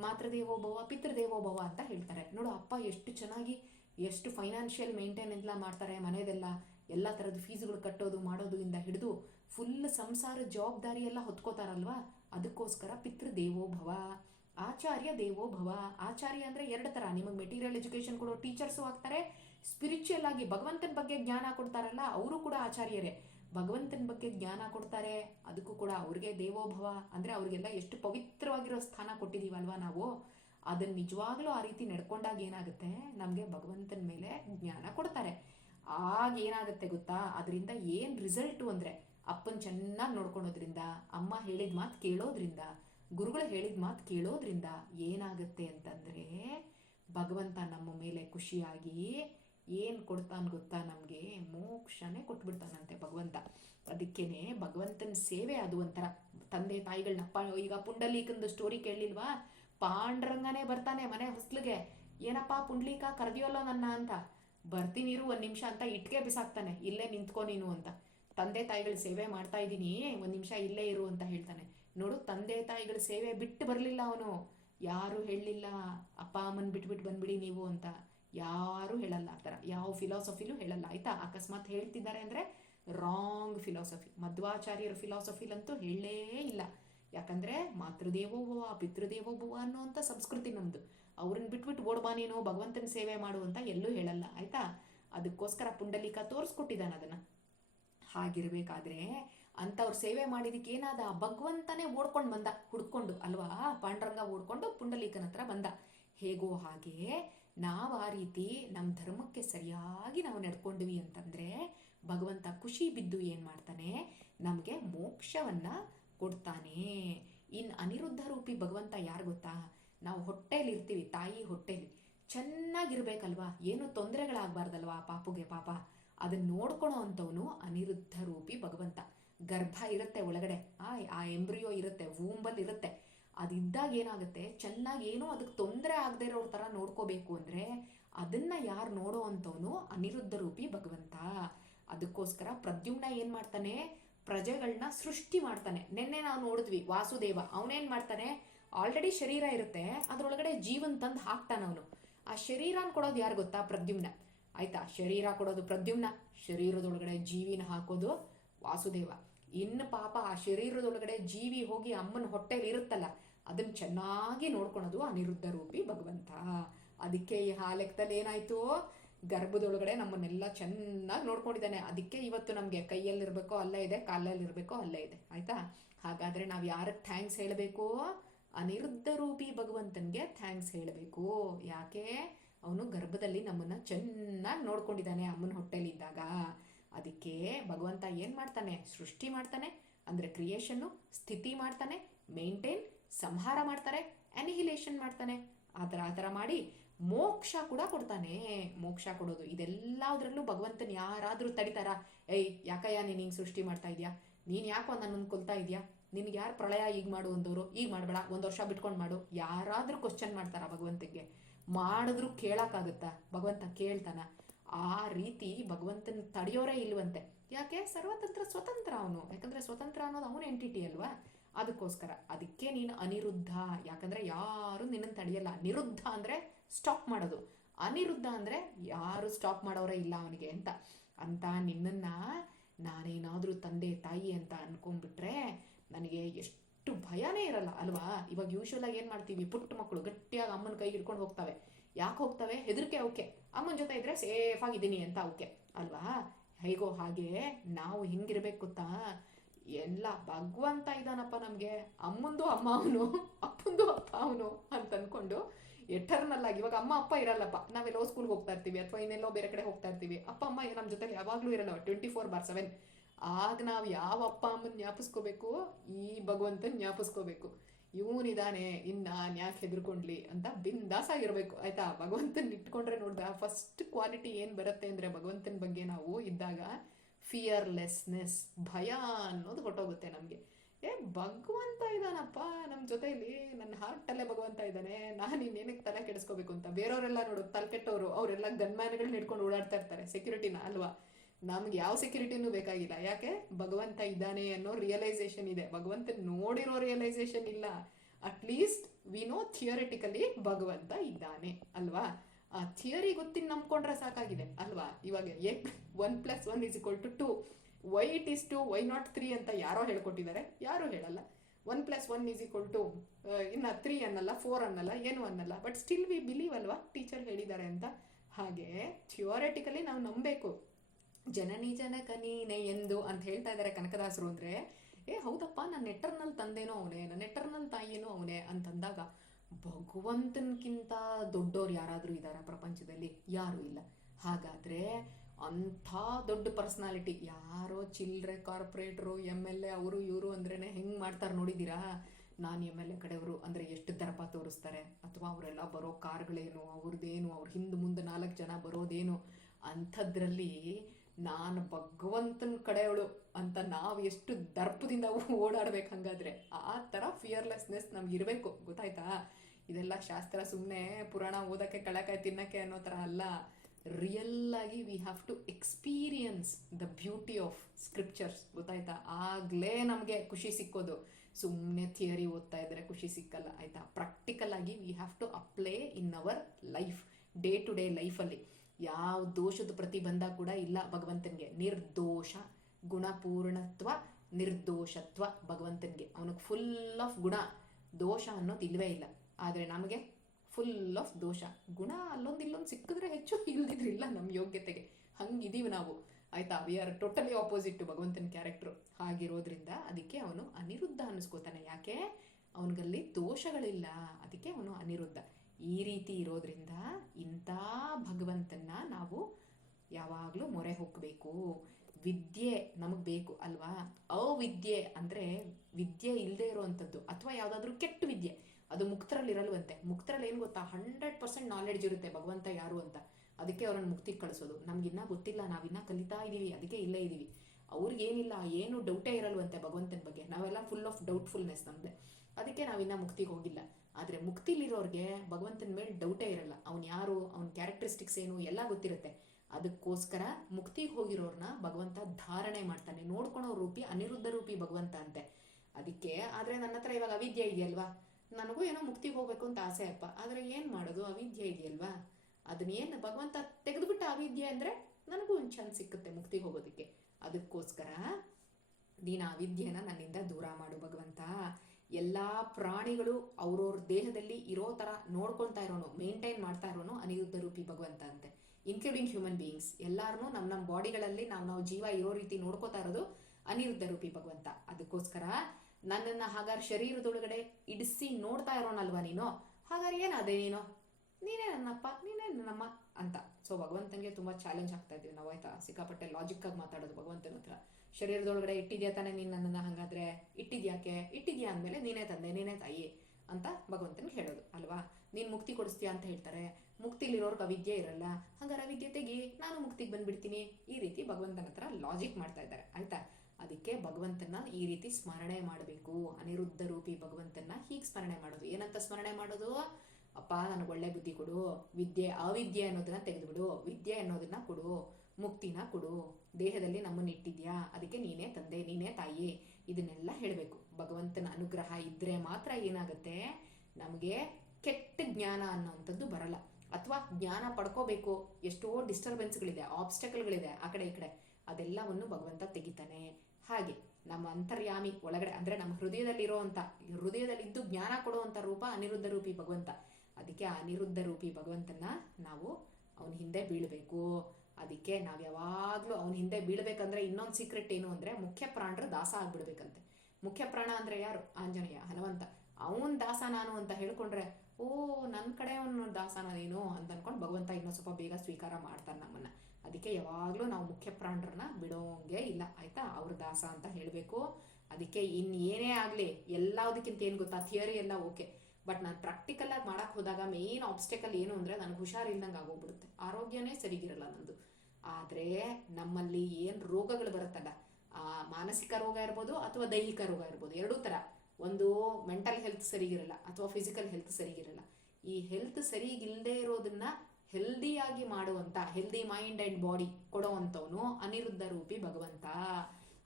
ಮಾತೃದೇವೋಭವ ಪಿತೃದೇವೋಭವ ಅಂತ ಹೇಳ್ತಾರೆ ನೋಡು. ಅಪ್ಪ ಎಷ್ಟು ಚೆನ್ನಾಗಿ ಎಷ್ಟು ಫೈನಾನ್ಷಿಯಲ್ ಮೇಂಟೈನ್ ಎಲ್ಲ ಮಾಡ್ತಾರೆ, ಮನೆಯದೆಲ್ಲ ಎಲ್ಲ ಥರದ ಫೀಸ್ಗಳು ಕಟ್ಟೋದು ಮಾಡೋದು ಇಂದ ಹಿಡಿದು ಫುಲ್ ಸಂಸಾರ ಜವಾಬ್ದಾರಿ ಎಲ್ಲ ಹೊತ್ಕೋತಾರಲ್ವಾ. ಅದಕ್ಕೋಸ್ಕರ ಪಿತೃದೇವೋಭವ, ಆಚಾರ್ಯ ದೇವೋಭವ. ಆಚಾರ್ಯ ಅಂದರೆ ಎರಡು ಥರ, ನಿಮಗೆ ಮೆಟೀರಿಯಲ್ ಎಜುಕೇಷನ್ ಕೊಡೋ ಟೀಚರ್ಸು ಆಗ್ತಾರೆ, ಸ್ಪಿರಿಚುವಲ್ ಆಗಿ ಭಗವಂತನ ಬಗ್ಗೆ ಜ್ಞಾನ ಕೊಡ್ತಾರಲ್ಲ ಅವರು ಕೂಡ ಆಚಾರ್ಯರೇ. ಭಗವಂತನ ಬಗ್ಗೆ ಜ್ಞಾನ ಕೊಡ್ತಾರೆ, ಅದಕ್ಕೂ ಕೂಡ ಅವ್ರಿಗೆ ದೇವೋಭವ. ಅಂದರೆ ಅವ್ರಿಗೆಲ್ಲ ಎಷ್ಟು ಪವಿತ್ರವಾಗಿರೋ ಸ್ಥಾನ ಕೊಟ್ಟಿದ್ದೀವಲ್ವಾ ನಾವು. ಅದನ್ನು ನಿಜವಾಗ್ಲೂ ಆ ರೀತಿ ನಡ್ಕೊಂಡಾಗ ಏನಾಗುತ್ತೆ, ನಮಗೆ ಭಗವಂತನ ಮೇಲೆ ಜ್ಞಾನ ಕೊಡ್ತಾರೆ. ಆಗ ಏನಾಗುತ್ತೆ ಗೊತ್ತಾ, ಅದರಿಂದ ಏನು ರಿಸಲ್ಟು ಅಂದರೆ, ಅಪ್ಪನ ಚೆನ್ನಾಗಿ ನೋಡ್ಕೊಳೋದ್ರಿಂದ, ಅಮ್ಮ ಹೇಳಿದ ಮಾತು ಕೇಳೋದ್ರಿಂದ, ಗುರುಗಳು ಹೇಳಿದ ಮಾತು ಕೇಳೋದ್ರಿಂದ ಏನಾಗುತ್ತೆ ಅಂತಂದರೆ, ಭಗವಂತ ನಮ್ಮ ಮೇಲೆ ಖುಷಿಯಾಗಿ ಏನು ಕೊಡ್ತಾನೆ ಗೊತ್ತಾ, ನಮಗೆ ಮೋಕ್ಷನೇ ಕೊಟ್ಬಿಡ್ತಾನಂತೆ ಭಗವಂತ. ಅದಕ್ಕೇನೆ ಭಗವಂತನ ಸೇವೆ ಅದು ಒಂಥರ. ತಂದೆ ತಾಯಿಗಳನ್ನಪ್ಪ, ಈಗ ಪುಂಡಲೀಕಂದು ಸ್ಟೋರಿ ಕೇಳಲಿಲ್ವಾ, ಪಾಂಡ್ರಂಗನೇ ಬರ್ತಾನೆ ಮನೆ ಹೊಸ್ಲಿಗೆ, ಏನಪ್ಪ ಪುಂಡ್ಲೀಕ ಕರೆದಿಯೋಲ್ಲ ನನ್ನ ಅಂತ. ಬರ್ತೀನಿರು ಒಂದು ನಿಮಿಷ ಅಂತ ಇಟ್ಕೆ ಬಿಸಾಕ್ತಾನೆ, ಇಲ್ಲೇ ನಿಂತ್ಕೊ ನೀನು ಅಂತ. ತಂದೆ ತಾಯಿಗಳ ಸೇವೆ ಮಾಡ್ತಾ ಇದ್ದೀನಿ, ಒಂದು ನಿಮಿಷ ಇಲ್ಲೇ ಇರು ಅಂತ ಹೇಳ್ತಾನೆ. ನೋಡು, ತಂದೆ ತಾಯಿಗಳ ಸೇವೆ ಬಿಟ್ಟು ಬರಲಿಲ್ಲ ಅವನು. ಯಾರು ಹೇಳಲಿಲ್ಲ ಅಪ್ಪ ಅಮ್ಮನ ಬಿಟ್ಬಿಟ್ಟು ಬಂದ್ಬಿಡಿ ನೀವು ಅಂತ, ಯಾರೂ ಹೇಳಲ್ಲ ಆ ಥರ. ಯಾವ ಫಿಲಾಸಫಿಲೂ ಹೇಳಲ್ಲ. ಆಯಿತಾ? ಅಕಸ್ಮಾತ್ ಹೇಳ್ತಿದ್ದಾರೆ ಅಂದರೆ ರಾಂಗ್ ಫಿಲಾಸಫಿ. ಮಧ್ವಾಚಾರ್ಯರ ಫಿಲಾಸಫಿಲಂತೂ ಹೇಳಲೇ ಇಲ್ಲ. ಯಾಕಂದರೆ ಮಾತೃದೇವೋಭವ ಪಿತೃದೇವೋಭವ ಅನ್ನೋಂಥ ಸಂಸ್ಕೃತಿ ನಮ್ಮದು. ಅವ್ರನ್ನ ಬಿಟ್ಬಿಟ್ಟು ಓಡ್ಬಾ ನೀನು ಭಗವಂತನ ಸೇವೆ ಮಾಡು ಅಂತ ಎಲ್ಲೂ ಹೇಳಲ್ಲ. ಆಯಿತಾ? ಅದಕ್ಕೋಸ್ಕರ ಪುಂಡಲೀಕ ತೋರಿಸ್ಕೊಟ್ಟಿದ್ದಾನೆ ಅದನ್ನು. ಹಾಗಿರ್ಬೇಕಾದ್ರೆ ಅಂಥವ್ರ ಸೇವೆ ಮಾಡಿದಕ್ಕೆ ಏನಾದ, ಭಗವಂತನೇ ಓಡ್ಕೊಂಡು ಬಂದ ಹುಡ್ಕೊಂಡು ಅಲ್ವಾ. ಪಾಂಡುರಂಗ ಓಡ್ಕೊಂಡು ಪುಂಡಲೀಕನ ಹತ್ರ ಬಂದ. ಹೇಗೋ ಹಾಗೆ ನಾವು ಆ ರೀತಿ ನಮ್ಮ ಧರ್ಮಕ್ಕೆ ಸರಿಯಾಗಿ ನಾವು ನಡ್ಕೊಂಡ್ವಿ ಅಂತಂದರೆ ಭಗವಂತ ಖುಷಿ ಬಿದ್ದು ಏನು ಮಾಡ್ತಾನೆ, ನಮಗೆ ಮೋಕ್ಷವನ್ನು ಕೊಡ್ತಾನೆ. ಇನ್ನು ಅನಿರುದ್ಧ ರೂಪಿ ಭಗವಂತ ಯಾರು ಗೊತ್ತಾ, ನಾವು ಹೊಟ್ಟೆಯಲ್ಲಿ ಇರ್ತೀವಿ, ತಾಯಿ ಹೊಟ್ಟೆಲಿ ಚೆನ್ನಾಗಿರ್ಬೇಕಲ್ವಾ, ಏನು ತೊಂದರೆಗಳಾಗಬಾರ್ದಲ್ವಾ ಆ ಪಾಪುಗೆ. ಪಾಪ ಅದನ್ನು ನೋಡ್ಕೊಳೋ ಅಂಥವನು ಅನಿರುದ್ಧ ರೂಪಿ ಭಗವಂತ. ಗರ್ಭ ಇರುತ್ತೆ ಒಳಗಡೆ, ಆ ಎಂಬ್ರಿಯೋ ಇರುತ್ತೆ, ವೂಂಬಲ್ಲಿ ಇರುತ್ತೆ. ಅದಿದ್ದಾಗ ಏನಾಗುತ್ತೆ, ಚೆನ್ನಾಗಿ ಏನೋ ಅದಕ್ಕೆ ತೊಂದರೆ ಆಗದೆ ಇರೋ ಥರ ನೋಡ್ಕೋಬೇಕು ಅಂದರೆ ಅದನ್ನು ಯಾರು ನೋಡೋ ಅಂಥವನು ಅನಿರುದ್ಧ ರೂಪಿ ಭಗವಂತ. ಅದಕ್ಕೋಸ್ಕರ ಪ್ರದ್ಯುಮ್ನ ಏನು ಮಾಡ್ತಾನೆ, ಪ್ರಜೆಗಳನ್ನ ಸೃಷ್ಟಿ ಮಾಡ್ತಾನೆ. ನಿನ್ನೆ ನಾವು ನೋಡಿದ್ವಿ ವಾಸುದೇವ, ಅವನೇನು ಮಾಡ್ತಾನೆ, ಆಲ್ರೆಡಿ ಶರೀರ ಇರುತ್ತೆ, ಅದರೊಳಗಡೆ ಜೀವನ್ ತಂದು ಹಾಕ್ತಾನೆ ಅವನು. ಆ ಶರೀರನ ಕೊಡೋದು ಯಾರು ಗೊತ್ತಾ, ಪ್ರದ್ಯುಮ್ನ. ಆಯ್ತಾ? ಶರೀರ ಕೊಡೋದು ಪ್ರದ್ಯುಮ್ನ, ಶರೀರದೊಳಗಡೆ ಜೀವಿನ ಹಾಕೋದು ವಾಸುದೇವ. ಇನ್ನು ಪಾಪ ಆ ಶರೀರದೊಳಗಡೆ ಜೀವಿ ಹೋಗಿ ಅಮ್ಮನ ಹೊಟ್ಟೆಲಿ ಇರುತ್ತಲ್ಲ, ಅದನ್ನು ಚೆನ್ನಾಗಿ ನೋಡ್ಕೊಳೋದು ಅನಿರುದ್ಧ ರೂಪಿ ಭಗವಂತ. ಅದಕ್ಕೆ ಈ ಲೆಕ್ಕದಲ್ಲಿ ಏನಾಯಿತು, ಗರ್ಭದೊಳಗಡೆ ನಮ್ಮನ್ನೆಲ್ಲ ಚೆನ್ನಾಗಿ ನೋಡ್ಕೊಂಡಿದ್ದಾನೆ. ಅದಕ್ಕೆ ಇವತ್ತು ನಮಗೆ ಕೈಯಲ್ಲಿರಬೇಕೋ ಅಲ್ಲೇ ಇದೆ, ಕಾಲಲ್ಲಿರಬೇಕೋ ಅಲ್ಲೇ ಇದೆ. ಆಯಿತಾ? ಹಾಗಾದರೆ ನಾವು ಯಾರಿಗೆ ಥ್ಯಾಂಕ್ಸ್ ಹೇಳಬೇಕು, ಅನಿರುದ್ಧ ರೂಪಿ ಭಗವಂತನಿಗೆ ಥ್ಯಾಂಕ್ಸ್ ಹೇಳಬೇಕು. ಯಾಕೆ, ಅವನು ಗರ್ಭದಲ್ಲಿ ನಮ್ಮನ್ನು ಚೆನ್ನಾಗಿ ನೋಡ್ಕೊಂಡಿದ್ದಾನೆ ಅಮ್ಮನ ಹೊಟ್ಟೆಲಿದ್ದಾಗ. ಅದಕ್ಕೆ ಭಗವಂತ ಏನು ಮಾಡ್ತಾನೆ, ಸೃಷ್ಟಿ ಮಾಡ್ತಾನೆ ಅಂದರೆ ಕ್ರಿಯೇಷನ್ನು, ಸ್ಥಿತಿ ಮಾಡ್ತಾನೆ, ಮೇಂಟೈನ್, ಸಂಹಾರ ಮಾಡ್ತಾರೆ, ಅನಿಹಿಲೇಷನ್ ಮಾಡ್ತಾನೆ. ಆ ಥರ ಮಾಡಿ ಮೋಕ್ಷ ಕೂಡ ಕೊಡ್ತಾನೆ. ಮೋಕ್ಷ ಕೊಡೋದು ಇದೆಲ್ಲದರಲ್ಲೂ ಭಗವಂತನ ಯಾರಾದರೂ ತಡಿತಾರಾ, ಯಾಕಯ್ಯ ನೀನು ಹಿಂಗೆ ಸೃಷ್ಟಿ ಮಾಡ್ತಾ ಇದೆಯಾ, ನೀನು ಯಾಕೋ ನನ್ನನ್ನು ಕೊಲ್ತಾ ಇದೆಯಾ, ನಿನಗೆ ಯಾರು ಪ್ರಳಯ ಈಗ ಮಾಡು ಅಂದವರು, ಈಗ ಮಾಡಬೇಡ, ಒಂದು ವರ್ಷ ಬಿಟ್ಕೊಂಡು ಮಾಡು, ಯಾರಾದರೂ ಕ್ವಶನ್ ಮಾಡ್ತಾರಾ ಭಗವಂತನಿಗೆ? ಮಾಡಿದ್ರು ಕೇಳೋಕ್ಕಾಗುತ್ತಾ? ಭಗವಂತ ಕೇಳ್ತಾನ? ಆ ರೀತಿ ಭಗವಂತನ ತಡೆಯೋರೇ ಇಲ್ವಂತೆ. ಯಾಕೆ, ಸರ್ವತಂತ್ರ ಸ್ವತಂತ್ರ ಅವನು. ಯಾಕಂದರೆ ಸ್ವತಂತ್ರ ಅನ್ನೋದು ಅವನ ಎಂಟಿಟಿ ಅಲ್ವಾ. ಅದಕ್ಕೋಸ್ಕರ ಅದಕ್ಕೆ ನೀನು ಅನಿರುದ್ಧ. ಯಾಕಂದರೆ ಯಾರು ನಿನ್ನನ್ನು ತಡೆಯಲ್ಲ. ನಿರುದ್ಧ ಅಂದರೆ ಸ್ಟಾಪ್ ಮಾಡೋದು, ಅನಿರುದ್ಧ ಅಂದರೆ ಯಾರು ಸ್ಟಾಪ್ ಮಾಡೋರೇ ಇಲ್ಲ ಅವನಿಗೆ ಅಂತ ನಿನ್ನನ್ನು ನಾನೇನಾದರೂ ತಂದೆ ತಾಯಿ ಅಂತ ಅನ್ಕೊಂಡ್ಬಿಟ್ರೆ ನನಗೆ ಎಷ್ಟು ಭಯನೇ ಇರಲ್ಲ ಅಲ್ವಾ. ಇವಾಗ ಯೂಶ್ವಲಾಗಿ ಏನು ಮಾಡ್ತೀವಿ, ಪುಟ್ಟ ಮಕ್ಕಳು ಗಟ್ಟಿಯಾಗಿ ಅಮ್ಮನ ಕೈ ಹಿಡ್ಕೊಂಡು ಹೋಗ್ತವೆ. ಯಾಕೆ ಹೋಗ್ತವೆ? ಹೆದರಿಕೆ. ಓಕೆ, ಅಮ್ಮನ ಜೊತೆ ಇದ್ದರೆ ಸೇಫಾಗಿದ್ದೀನಿ ಅಂತ ಓಕೆ ಅಲ್ವಾ. ಹೇಗೋ ಹಾಗೆ ನಾವು ಹೆಂಗಿರ್ಬೇಕು ಗೊತ್ತಾ, ಎಲ್ಲ ಭಗವಂತ ಇದ್ದಾನಪ್ಪ ನಮಗೆ, ಅಮ್ಮಂದು ಅಮ್ಮ ಅವನು, ಅಪ್ಪಂದು ಅಪ್ಪ ಅವನು ಅಂತ ಅಂದ್ಕೊಂಡು ಎಟರ್ನಲ್ ಆಗಿ. ಇವಾಗ ಅಮ್ಮ ಅಪ್ಪ ಇರಲ್ಲಪ್ಪ, ನಾವೆಲ್ಲೋ ಸ್ಕೂಲ್ಗೆ ಹೋಗ್ತಾ ಇರ್ತೀವಿ ಅಥವಾ ಇನ್ನೆಲ್ಲೋ ಬೇರೆ ಕಡೆ ಹೋಗ್ತಾ ಇರ್ತೀವಿ, ಅಪ್ಪ ಅಮ್ಮ ನಮ್ಮ ಜೊತೆ ಯಾವಾಗಲೂ ಇರಲ್ಲ, 24/7. ಆಗ ನಾವು ಯಾವ ಅಪ್ಪ ಅಮ್ಮನ ಜ್ಞಾಪಿಸ್ಕೋಬೇಕು, ಈ ಭಗವಂತನ ಜ್ಞಾಪಿಸ್ಕೋಬೇಕು. ಇವನಿದಾನೆ, ಇನ್ನು ನಾನು ಯಾಕೆ ಹೆದರ್ಕೊಂಡ್ಲಿ ಅಂತ ಬಿಂದಾಸ್ ಆಗಿರ್ಬೇಕು. ಆಯ್ತಾ? ಭಗವಂತನ ಇಟ್ಕೊಂಡ್ರೆ ನೋಡ್ದ ಫಸ್ಟ್ ಕ್ವಾಲಿಟಿ ಏನು ಬರುತ್ತೆ ಅಂದರೆ ಭಗವಂತನ ಬಗ್ಗೆ ನಾವು ಇದ್ದಾಗ ಫಿಯರ್ಲೆಸ್ನೆಸ್, ಭಯ ಅನ್ನೋದು ಹೊಟ್ಟೋಗುತ್ತೆ ನಮಗೆ. ಭಗವಂತ ಇದ್ದಾನಪ್ಪ ನಮ್ಮ ಜೊತೆಯಲ್ಲಿ, ನನ್ನ ಹಾರ್ಟಲ್ಲೇ ಭಗವಂತ ಇದ್ದಾನೆ, ನಾನು ಇನ್ನೇನಕ್ಕೆ ತಲೆ ಕೆಡಿಸ್ಕೋಬೇಕು ಅಂತ. ಬೇರೆಯವರೆಲ್ಲ ನೋಡು ತಲೆ ಕೆಟ್ಟವರು, ಅವರೆಲ್ಲ ಗನ್ಮ್ಯಾನ್ಗಳನ್ನ ಹಿಡ್ಕೊಂಡು ಓಡಾಡ್ತಾ ಇರ್ತಾರೆ, ಸೆಕ್ಯೂರಿಟಿನ ಅಲ್ವಾ. ನಮ್ಗೆ ಯಾವ ಸೆಕ್ಯೂರಿಟಿನೂ ಬೇಕಾಗಿಲ್ಲ. ಯಾಕೆ? ಭಗವಂತ ಇದ್ದಾನೆ ಅನ್ನೋ ರಿಯಲೈಸೇಷನ್ ಇದೆ. ಭಗವಂತ ನೋಡಿರೋ ರಿಯಲೈಸೇಷನ್ ಇಲ್ಲ. ಅಟ್ಲೀಸ್ಟ್ ವಿ ನೋ ಥಿಯರಿಟಿಕಲಿ ಭಗವಂತ ಇದ್ದಾನೆ ಅಲ್ವಾ. ಆ ಥಿಯರಿ ಗೊತ್ತಿನ ನಂಬ್ಕೊಂಡ್ರೆ ಸಾಕಾಗಿದೆ ಅಲ್ವಾ. ಇವಾಗ 1+1 = 2, why it is 2, why not 3 ಅಂತ ಯಾರೋ ಹೇಳ್ಕೊಟ್ಟಿದ್ದಾರೆ? ಯಾರು ಹೇಳಲ್ಲ. 1+1 = ಇನ್ನು 3 ಅನ್ನಲ್ಲ, 4 ಅನ್ನಲ್ಲ, ಏನು ಅನ್ನಲ್ಲ. ಬಟ್ ಸ್ಟಿಲ್ ವಿ ಬಿಲೀವ್ ಅಲ್ವಾ, ಟೀಚರ್ ಹೇಳಿದ್ದಾರೆ ಅಂತ. ಹಾಗೆ ಥಿಯೋರೆಟಿಕಲಿ ನಾವು ನಂಬಬೇಕು. ಜನನಿ ಜನಕ ನೀನೆ ಎಂದು ಅಂತ ಹೇಳ್ತಾ ಇದ್ದಾರೆ ಕನಕದಾಸರು. ಅಂದರೆ ಹೌದಪ್ಪ, ನನ್ನ ಎಟರ್ನಲ್ ತಂದೆನೂ ಅವನೇ, ನನ್ನ ಎಟರ್ನಲ್ ತಾಯಿನೂ ಅವನೇ ಅಂತಂದಾಗ ಭಗವಂತನಕ್ಕಿಂತ ದೊಡ್ಡವ್ರು ಯಾರಾದರೂ ಇದ್ದಾರಾ ಪ್ರಪಂಚದಲ್ಲಿ? ಯಾರೂ ಇಲ್ಲ. ಹಾಗಾದರೆ ಅಂಥ ದೊಡ್ಡ ಪರ್ಸ್ನಾಲಿಟಿ, ಯಾರೋ ಚಿಲ್ಲರೆ ಕಾರ್ಪೊರೇಟ್ರು, MLA ಅವರು ಇವರು ಅಂದ್ರೇ ಹೆಂಗೆ ಮಾಡ್ತಾರೆ ನೋಡಿದ್ದೀರಾ? ನಾನು MLA ಕಡೆಯವರು ಅಂದರೆ ಎಷ್ಟು ದರ್ಪ ತೋರಿಸ್ತಾರೆ, ಅಥವಾ ಅವರೆಲ್ಲ ಬರೋ ಕಾರ್ಗಳೇನು, ಅವ್ರದ್ದೇನು, ಅವ್ರ ಹಿಂದೆ ಮುಂದೆ 4 ಜನ ಬರೋದೇನು, ಅಂಥದ್ರಲ್ಲಿ ನಾನು ಭಗವಂತನ ಕಡೆಯವಳು ಅಂತ ನಾವು ಎಷ್ಟು ದರ್ಪದಿಂದ ಓಡಾಡ್ಬೇಕು. ಹಂಗಾದ್ರೆ ಆ ಥರ ಫಿಯರ್ಲೆಸ್ನೆಸ್ ನಮ್ಗೆ ಇರಬೇಕು. ಗೊತ್ತಾಯ್ತಾ? ಇದೆಲ್ಲ ಶಾಸ್ತ್ರ ಸುಮ್ಮನೆ ಪುರಾಣ ಓದೋಕ್ಕೆ ಕಳಕಾಯಿ ತಿನ್ನಕ್ಕೆ ಅನ್ನೋ ಥರ ಅಲ್ಲ. ರಿಯಲ್ ಆಗಿ we have to experience the beauty of scriptures. ಗೊತ್ತಾಯ್ತಾ? ಆಗಲೇ ನಮಗೆ ಖುಷಿ ಸಿಕ್ಕೋದು. ಸುಮ್ಮನೆ ಥಿಯರಿ ಓದ್ತಾ ಇದ್ರೆ ಖುಷಿ ಸಿಕ್ಕಲ್ಲ. ಆಯ್ತಾ? ಪ್ರಾಕ್ಟಿಕಲ್ ಆಗಿ we have to apply in our life, day to day ಲೈಫಲ್ಲಿ. ಯಾವ ದೋಷದ ಪ್ರತಿಬಂಧ ಕೂಡ ಇಲ್ಲ ಭಗವಂತನಿಗೆ. ನಿರ್ದೋಷ, ಗುಣಪೂರ್ಣತ್ವ, ನಿರ್ದೋಷತ್ವ ಭಗವಂತನಿಗೆ. ಅವನಿಗೆ ಫುಲ್ ಆಫ್ ಗುಣ, ದೋಷ ಅನ್ನೋದು ಇಲ್ಲವೇ ಇಲ್ಲ. ಆದರೆ ನಮಗೆ ಫುಲ್ ಆಫ್ ದೋಷ, ಗುಣ ಅಲ್ಲೊಂದು ಇಲ್ಲೊಂದು ಸಿಕ್ಕಿದ್ರೆ ಹೆಚ್ಚು, ಇಲ್ದಿದ್ರಿಲ್ಲ ನಮ್ಮ ಯೋಗ್ಯತೆಗೆ. ಹಂಗಿದೀವಿ ನಾವು. ಆಯ್ತಾ? ವಿ ಆರ್ ಟೋಟಲಿ ಆಪೋಸಿಟ್ ಭಗವಂತನ ಕ್ಯಾರೆಕ್ಟ್ರು. ಹಾಗಿರೋದ್ರಿಂದ ಅದಕ್ಕೆ ಅವನು ಅನಿರುದ್ಧ ಅನ್ನಿಸ್ಕೋತಾನೆ. ಯಾಕೆ? ಅವನಿಗಲ್ಲಿ ದೋಷಗಳಿಲ್ಲ, ಅದಕ್ಕೆ ಅವನು ಅನಿರುದ್ಧ. ಈ ರೀತಿ ಇರೋದ್ರಿಂದ ಇಂಥ ಭಗವಂತನ ನಾವು ಯಾವಾಗಲೂ ಮೊರೆ ಹೋಗಬೇಕು. ವಿದ್ಯೆ ನಮಗೆ ಬೇಕು ಅಲ್ವಾ. ಅವಿದ್ಯೆ ಅಂದರೆ ವಿದ್ಯೆ ಇಲ್ಲದೆ ಇರೋವಂಥದ್ದು, ಅಥವಾ ಯಾವುದಾದ್ರೂ ಕೆಟ್ಟ ವಿದ್ಯೆ, ಅದು ಮುಕ್ತರಲ್ಲಿ ಇರಲ್ವಂತೆ. ಮುಕ್ತರಲ್ಲಿ ಏನು ಗೊತ್ತಾ, 100% ನಾಲೆಡ್ಜ್ ಇರುತ್ತೆ ಭಗವಂತ ಯಾರು ಅಂತ. ಅದಕ್ಕೆ ಅವ್ರನ್ನ ಮುಕ್ತಿಗೆ ಕಳಿಸೋದು. ನಮ್ಗಿನ್ನ ಗೊತ್ತಿಲ್ಲ, ನಾವಿನ್ನ ಕಲಿತಾ ಇದ್ದೀವಿ, ಅದಕ್ಕೆ ಇಲ್ಲೇ ಇದ್ದೀವಿ. ಅವ್ರಿಗೇನಿಲ್ಲ, ಏನು ಡೌಟೇ ಇರಲ್ವಂತೆ ಭಗವಂತನ ಬಗ್ಗೆ. ನಾವೆಲ್ಲ ಫುಲ್ ಆಫ್ ಡೌಟ್ಫುಲ್ನೆಸ್ ನಮ್ಮದೇ, ಅದಕ್ಕೆ ನಾವಿನ್ನ ಮುಕ್ತಿಗೆ ಹೋಗಿಲ್ಲ. ಆದರೆ ಮುಕ್ತಿಲಿರೋರಿಗೆ ಭಗವಂತನ ಮೇಲೆ ಡೌಟೇ ಇರಲ್ಲ. ಅವ್ನು ಯಾರು, ಅವ್ನ ಕ್ಯಾರೆಕ್ಟರಿಸ್ಟಿಕ್ಸ್ ಏನು ಎಲ್ಲ ಗೊತ್ತಿರುತ್ತೆ. ಅದಕ್ಕೋಸ್ಕರ ಮುಕ್ತಿಗೆ ಹೋಗಿರೋರ್ನ ಭಗವಂತ ಧಾರಣೆ ಮಾಡ್ತಾನೆ. ನೋಡ್ಕೊಳೋ ರೂಪಿ ಅನಿರುದ್ಧ ರೂಪಿ ಭಗವಂತ ಅಂತೆ. ಅದಕ್ಕೆ. ಆದರೆ ನನ್ನ ಹತ್ರ ಇವಾಗ ಅವಿದ್ಯೆ ಇದೆಯಲ್ವಾ, ನನಗೂ ಏನೋ ಮುಕ್ತಿಗೆ ಹೋಗ್ಬೇಕು ಅಂತ ಆಸೆ ಅಪ್ಪ. ಆದರೆ ಏನು ಮಾಡೋದು, ಅವಿದ್ಯೆ ಇದೆಯಲ್ವಾ, ಅದನ್ನೇನು ಭಗವಂತ ತೆಗೆದುಬಿಟ್ಟ ಅವಿದ್ಯೆ ಅಂದರೆ ನನಗೂ ಒಂದು ಚಾನ್ಸ್ ಸಿಕ್ಕುತ್ತೆ ಮುಕ್ತಿಗೆ ಹೋಗೋದಕ್ಕೆ. ಅದಕ್ಕೋಸ್ಕರ ನೀನು ಅವಿದ್ಯೆನ ನನ್ನಿಂದ ದೂರ ಮಾಡು ಭಗವಂತ. ಎಲ್ಲ ಪ್ರಾಣಿಗಳು ಅವ್ರವ್ರ ದೇಹದಲ್ಲಿ ಇರೋ ಥರ ನೋಡ್ಕೊಳ್ತಾ ಇರೋನು, ಮೇಂಟೈನ್ ಮಾಡ್ತಾ ಇರೋನು ಅನಿರುದ್ಧ ರೂಪಿ ಭಗವಂತ ಅಂತೆ. ಇನ್ಕ್ಲೂಡಿಂಗ್ ಹ್ಯೂಮನ್ ಬೀಯಿಂಗ್ಸ್, ಎಲ್ಲರೂ ನಮ್ಮ ಬಾಡಿಗಳಲ್ಲಿ ನಾವು ಜೀವ ಇರೋ ರೀತಿ ನೋಡ್ಕೋತಾ ಇರೋದು ಅನಿರುದ್ಧ ರೂಪಿ ಭಗವಂತ. ಅದಕ್ಕೋಸ್ಕರ ನನ್ನನ್ನು ಹಾಗಾದ್ರೆ ಶರೀರದೊಳಗಡೆ ಇಡಿಸಿ ನೋಡ್ತಾ ಇರೋನಲ್ವಾ ನೀನು, ಹಾಗಾದ್ರೆ ಏನಾದೆ ನೀನು, ನೀನೇ ನನ್ನಪ್ಪ, ನೀನೇ ನನ್ನಮ್ಮ ಅಂತ. ಸೊ ಭಗವಂತನಿಗೆ ತುಂಬ ಚಾಲೆಂಜ್ ಆಗ್ತಾ ಇದ್ದೀವಿ ನಾವು. ಆಯ್ತಾ? ಸಿಕ್ಕಾಪಟ್ಟೆ ಲಾಜಿಕ್ಕಾಗಿ ಮಾತಾಡೋದು ಭಗವಂತನ ಹತ್ರ. ಶರೀರದೊಳಗಡೆ ಇಟ್ಟಿದ್ಯಾ ತಾನೇ ನೀನು ನನ್ನನ್ನು, ಹಾಗಾದ್ರೆ ಇಟ್ಟಿದ್ಯಾಕೆ, ಇಟ್ಟಿದ್ಯಾ ಅಂದಮೇಲೆ ನೀನೇ ತಂದೆ, ನೀನೇ ತಾಯಿ ಅಂತ ಭಗವಂತನಿಗೆ ಹೇಳೋದು ಅಲ್ವಾ. ನೀನು ಮುಕ್ತಿ ಕೊಡಿಸ್ತೀಯಾ ಅಂತ ಹೇಳ್ತಾರೆ. ಮುಕ್ತಿಲಿರೋರ್ಗೆ ಅವಿದ್ಯೆ ಇರಲ್ಲ, ಹಾಗಾದ್ರೆ ಅವಿದ್ಯೆ ತೆಗಿ, ನಾನು ಮುಕ್ತಿಗೆ ಬಂದ್ಬಿಡ್ತೀನಿ. ಈ ರೀತಿ ಭಗವಂತನ ಹತ್ರ ಲಾಜಿಕ್ ಮಾಡ್ತಾ ಇದ್ದಾರೆ. ಆಯ್ತಾ? ಅದಕ್ಕೆ ಭಗವಂತನ ಈ ರೀತಿ ಸ್ಮರಣೆ ಮಾಡಬೇಕು. ಅನಿರುದ್ಧ ರೂಪಿ ಭಗವಂತನ ಹೀಗೆ ಸ್ಮರಣೆ ಮಾಡೋದು. ಏನಂತ ಸ್ಮರಣೆ ಮಾಡೋದು? ಅಪ್ಪ ನನಗೆ ಒಳ್ಳೆ ಬುದ್ಧಿ ಕೊಡು, ವಿದ್ಯೆ ಅವಿದ್ಯೆ ಅನ್ನೋದನ್ನ ತೆಗೆದುಬಿಡು, ವಿದ್ಯೆ ಅನ್ನೋದನ್ನ ಕೊಡು, ಮುಕ್ತಿನ ಕೊಡು, ದೇಹದಲ್ಲಿ ನಮ್ಮನ್ನು ಇಟ್ಟಿದ್ಯಾ, ಅದಕ್ಕೆ ನೀನೇ ತಂದೆ, ನೀನೇ ತಾಯಿ, ಇದನ್ನೆಲ್ಲ ಹೇಳಬೇಕು. ಭಗವಂತನ ಅನುಗ್ರಹ ಇದ್ದರೆ ಮಾತ್ರ ಏನಾಗುತ್ತೆ, ನಮಗೆ ಕೆಟ್ಟ ಜ್ಞಾನ ಅನ್ನೋವಂಥದ್ದು ಬರಲ್ಲ. ಅಥವಾ ಜ್ಞಾನ ಪಡ್ಕೋಬೇಕು, ಎಷ್ಟೋ ಡಿಸ್ಟರ್ಬೆನ್ಸ್ಗಳಿದೆ, ಆಬ್ಸ್ಟಕಲ್ಗಳಿದೆ ಆ ಕಡೆ ಈ ಕಡೆ, ಅದೆಲ್ಲವನ್ನು ಭಗವಂತ ತೆಗಿತಾನೆ. ಹಾಗೆ ನಮ್ಮ ಅಂತರ್ಯಾಮಿ ಒಳಗಡೆ ಅಂದರೆ ನಮ್ಮ ಹೃದಯದಲ್ಲಿದ್ದು ಜ್ಞಾನ ಕೊಡುವಂಥ ರೂಪ ಅನಿರುದ್ಧ ರೂಪಿ ಭಗವಂತ. ಅದಕ್ಕೆ ಆ ಅನಿರುದ್ಧ ರೂಪಿ ಭಗವಂತನ ನಾವು ಅವನ ಹಿಂದೆ ಬೀಳಬೇಕು. ಅದಕ್ಕೆ ನಾವು ಯಾವಾಗಲೂ ಅವನ ಹಿಂದೆ ಬೀಳಬೇಕಂದ್ರೆ ಇನ್ನೊಂದು ಸೀಕ್ರೆಟ್ ಏನು ಅಂದರೆ, ಮುಖ್ಯ ಪ್ರಾಣರ ದಾಸ ಆಗ್ಬಿಡ್ಬೇಕಂತೆ. ಮುಖ್ಯ ಪ್ರಾಣ ಅಂದರೆ ಯಾರು? ಆಂಜನೇಯ, ಹನುಮಂತ. ಅವನ ದಾಸ ನಾನು ಅಂತ ಹೇಳ್ಕೊಂಡ್ರೆ ಓ ನನ್ನ ಕಡೆ ಅವನು ದಾಸನ ನೀನು ಅಂತ ಅನ್ಕೊಂಡು ಭಗವಂತ ಇನ್ನೂ ಸ್ವಲ್ಪ ಬೇಗ ಸ್ವೀಕಾರ ಮಾಡ್ತಾನೆ ನಮ್ಮನ್ನ. ಅದಕ್ಕೆ ಯಾವಾಗಲೂ ನಾವು ಮುಖ್ಯ ಪ್ರಾಣರನ್ನ ಬಿಡೋಂಗೆ ಇಲ್ಲ ಆಯ್ತಾ, ಅವ್ರ ದಾಸ ಅಂತ ಹೇಳಬೇಕು. ಅದಕ್ಕೆ ಏನೇ ಆಗಲಿ ಎಲ್ಲದಕ್ಕಿಂತ ಏನು ಗೊತ್ತಾ, ಥಿಯರಿ ಎಲ್ಲ ಓಕೆ, ಬಟ್ ನಾನು ಪ್ರಾಕ್ಟಿಕಲ್ ಆಗಿ ಮಾಡಕ್ಕೆ ಹೋದಾಗ ಮೇನ್ ಆಬ್ಸ್ಟೆಕಲ್ ಏನು ಅಂದರೆ ನನಗೆ ಹುಷಾರಿಲ್ದಂಗೆ ಆಗೋಗ್ಬಿಡುತ್ತೆ, ಆರೋಗ್ಯನೇ ಸರಿಗಿರಲ್ಲ ನಂದು. ಆದರೆ ನಮ್ಮಲ್ಲಿ ಏನು ರೋಗಗಳು ಬರುತ್ತಲ್ಲ, ಮಾನಸಿಕ ರೋಗ ಇರ್ಬೋದು ಅಥವಾ ದೈಹಿಕ ರೋಗ ಇರ್ಬೋದು, ಎರಡೂ ಥರ. ಒಂದು ಮೆಂಟಲ್ ಹೆಲ್ತ್ ಸರಿಗಿರಲ್ಲ ಅಥವಾ ಫಿಸಿಕಲ್ ಹೆಲ್ತ್ ಸರಿಗಿರಲ್ಲ. ಈ ಹೆಲ್ತ್ ಸರಿಗಿಲ್ಲದೆ ಇರೋದನ್ನ ಹೆಲ್ದಿಯಾಗಿ ಮಾಡುವಂಥ, ಹೆಲ್ದಿ ಮೈಂಡ್ ಆ್ಯಂಡ್ ಬಾಡಿ ಕೊಡೋವಂಥವನು ಅನಿರುದ್ಧ ರೂಪಿ ಭಗವಂತ.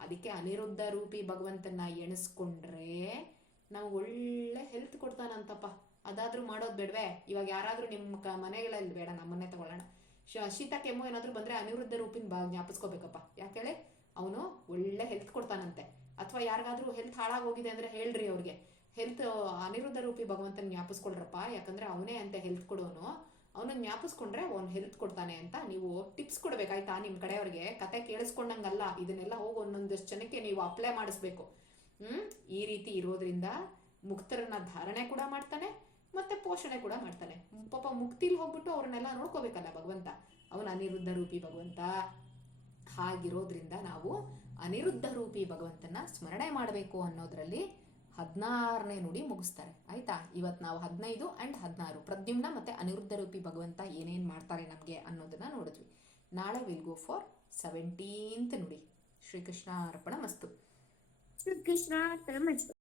ಅದಕ್ಕೆ ಅನಿರುದ್ಧ ರೂಪಿ ಭಗವಂತನ ಎಣಿಸ್ಕೊಂಡ್ರೆ ನಾವು ಒಳ್ಳೆ ಹೆಲ್ತ್ ಕೊಡ್ತಾನಂತಪ್ಪ. ಅದಾದರೂ ಮಾಡೋದು ಬೇಡವೇ? ಇವಾಗ ಯಾರಾದರೂ ನಿಮ್ಮ ಮನೆಗಳಲ್ಲಿ, ಬೇಡ ನಮ್ಮನ್ನೇ ತಗೊಳ್ಳೋಣ, ಶೀತ ಕೆಮ್ಮು ಏನಾದರೂ ಬಂದರೆ ಅನಿರುದ್ಧ ರೂಪಿನ ಜ್ಞಾಪಿಸ್ಕೋಬೇಕಪ್ಪ. ಯಾಕೇಳಿ ಅವನು ಒಳ್ಳೆ ಹೆಲ್ತ್ ಕೊಡ್ತಾನಂತೆ. ಅಥವಾ ಯಾರಿಗಾದ್ರೂ ಹೆಲ್ತ್ ಹಾಳಾಗೋಗಿದೆ ಅಂದರೆ ಹೇಳ್ರಿ ಅವ್ರಿಗೆ, ಹೆಲ್ತ್ ಅನಿರುದ್ಧ ರೂಪಿ ಭಗವಂತನ ಜ್ಞಾಪಿಸ್ಕೊಳ್ರಪ್ಪ, ಯಾಕಂದರೆ ಅವನೇ ಅಂತೆ ಹೆಲ್ತ್ ಕೊಡೋನು. ಅವನನ್ನ ಜ್ಞಾಪಿಸ್ಕೊಂಡ್ರೆ ಅವ್ನು ಹೆಲ್ತ್ ಕೊಡ್ತಾನೆ ಅಂತ ನೀವು ಟಿಪ್ಸ್ ಕೊಡ್ಬೇಕಾಯ್ತಾ ನಿಮ್ಮ ಕಡೆಯವ್ರಿಗೆ. ಕತೆ ಕೇಳಿಸ್ಕೊಂಡಂಗಲ್ಲ, ಇದನ್ನೆಲ್ಲ ಹೋಗಿ ಒಂದೊಂದಷ್ಟು ಜನಕ್ಕೆ ನೀವು ಅಪ್ಲೈ ಮಾಡಿಸ್ಬೇಕು. ಈ ರೀತಿ ಇರೋದ್ರಿಂದ ಮುಕ್ತರನ್ನ ಧಾರಣೆ ಕೂಡ ಮಾಡ್ತಾನೆ ಮತ್ತೆ ಪೋಷಣೆ ಕೂಡ ಮಾಡ್ತಾನೆ. ಪಾಪ ಮುಕ್ತಿಲಿ ಹೋಗ್ಬಿಟ್ಟು ಅವ್ರನ್ನೆಲ್ಲ ನೋಡ್ಕೋಬೇಕಲ್ಲ ಭಗವಂತ, ಅವನ ಅನಿರುದ್ಧ ರೂಪಿ ಭಗವಂತ. ಹಾಗಿರೋದ್ರಿಂದ ನಾವು ಅನಿರುದ್ಧ ರೂಪಿ ಭಗವಂತನ ಸ್ಮರಣೆ ಮಾಡಬೇಕು ಅನ್ನೋದ್ರಲ್ಲಿ 16ನೇ ನುಡಿ ಮುಗಿಸ್ತಾರೆ ಆಯ್ತಾ. ಇವತ್ತು ನಾವು 15 ಆ್ಯಂಡ್ 16 ಪ್ರದ್ಯುಮ್ನ ಮತ್ತೆ ಅನಿರುದ್ಧ ರೂಪಿ ಭಗವಂತ ಏನೇನು ಮಾಡ್ತಾರೆ ನಮಗೆ ಅನ್ನೋದನ್ನ ನೋಡಿದ್ವಿ. ನಾಳೆ ವಿಲ್ ಗೋ ಫಾರ್ 17th ನುಡಿ. ಶ್ರೀಕೃಷ್ಣ ಅರ್ಪಣ ಮಸ್ತು. ಶ್ರೀಕೃಷ್ಣ ಅರ್ಪಣ ಮಸ್ತು.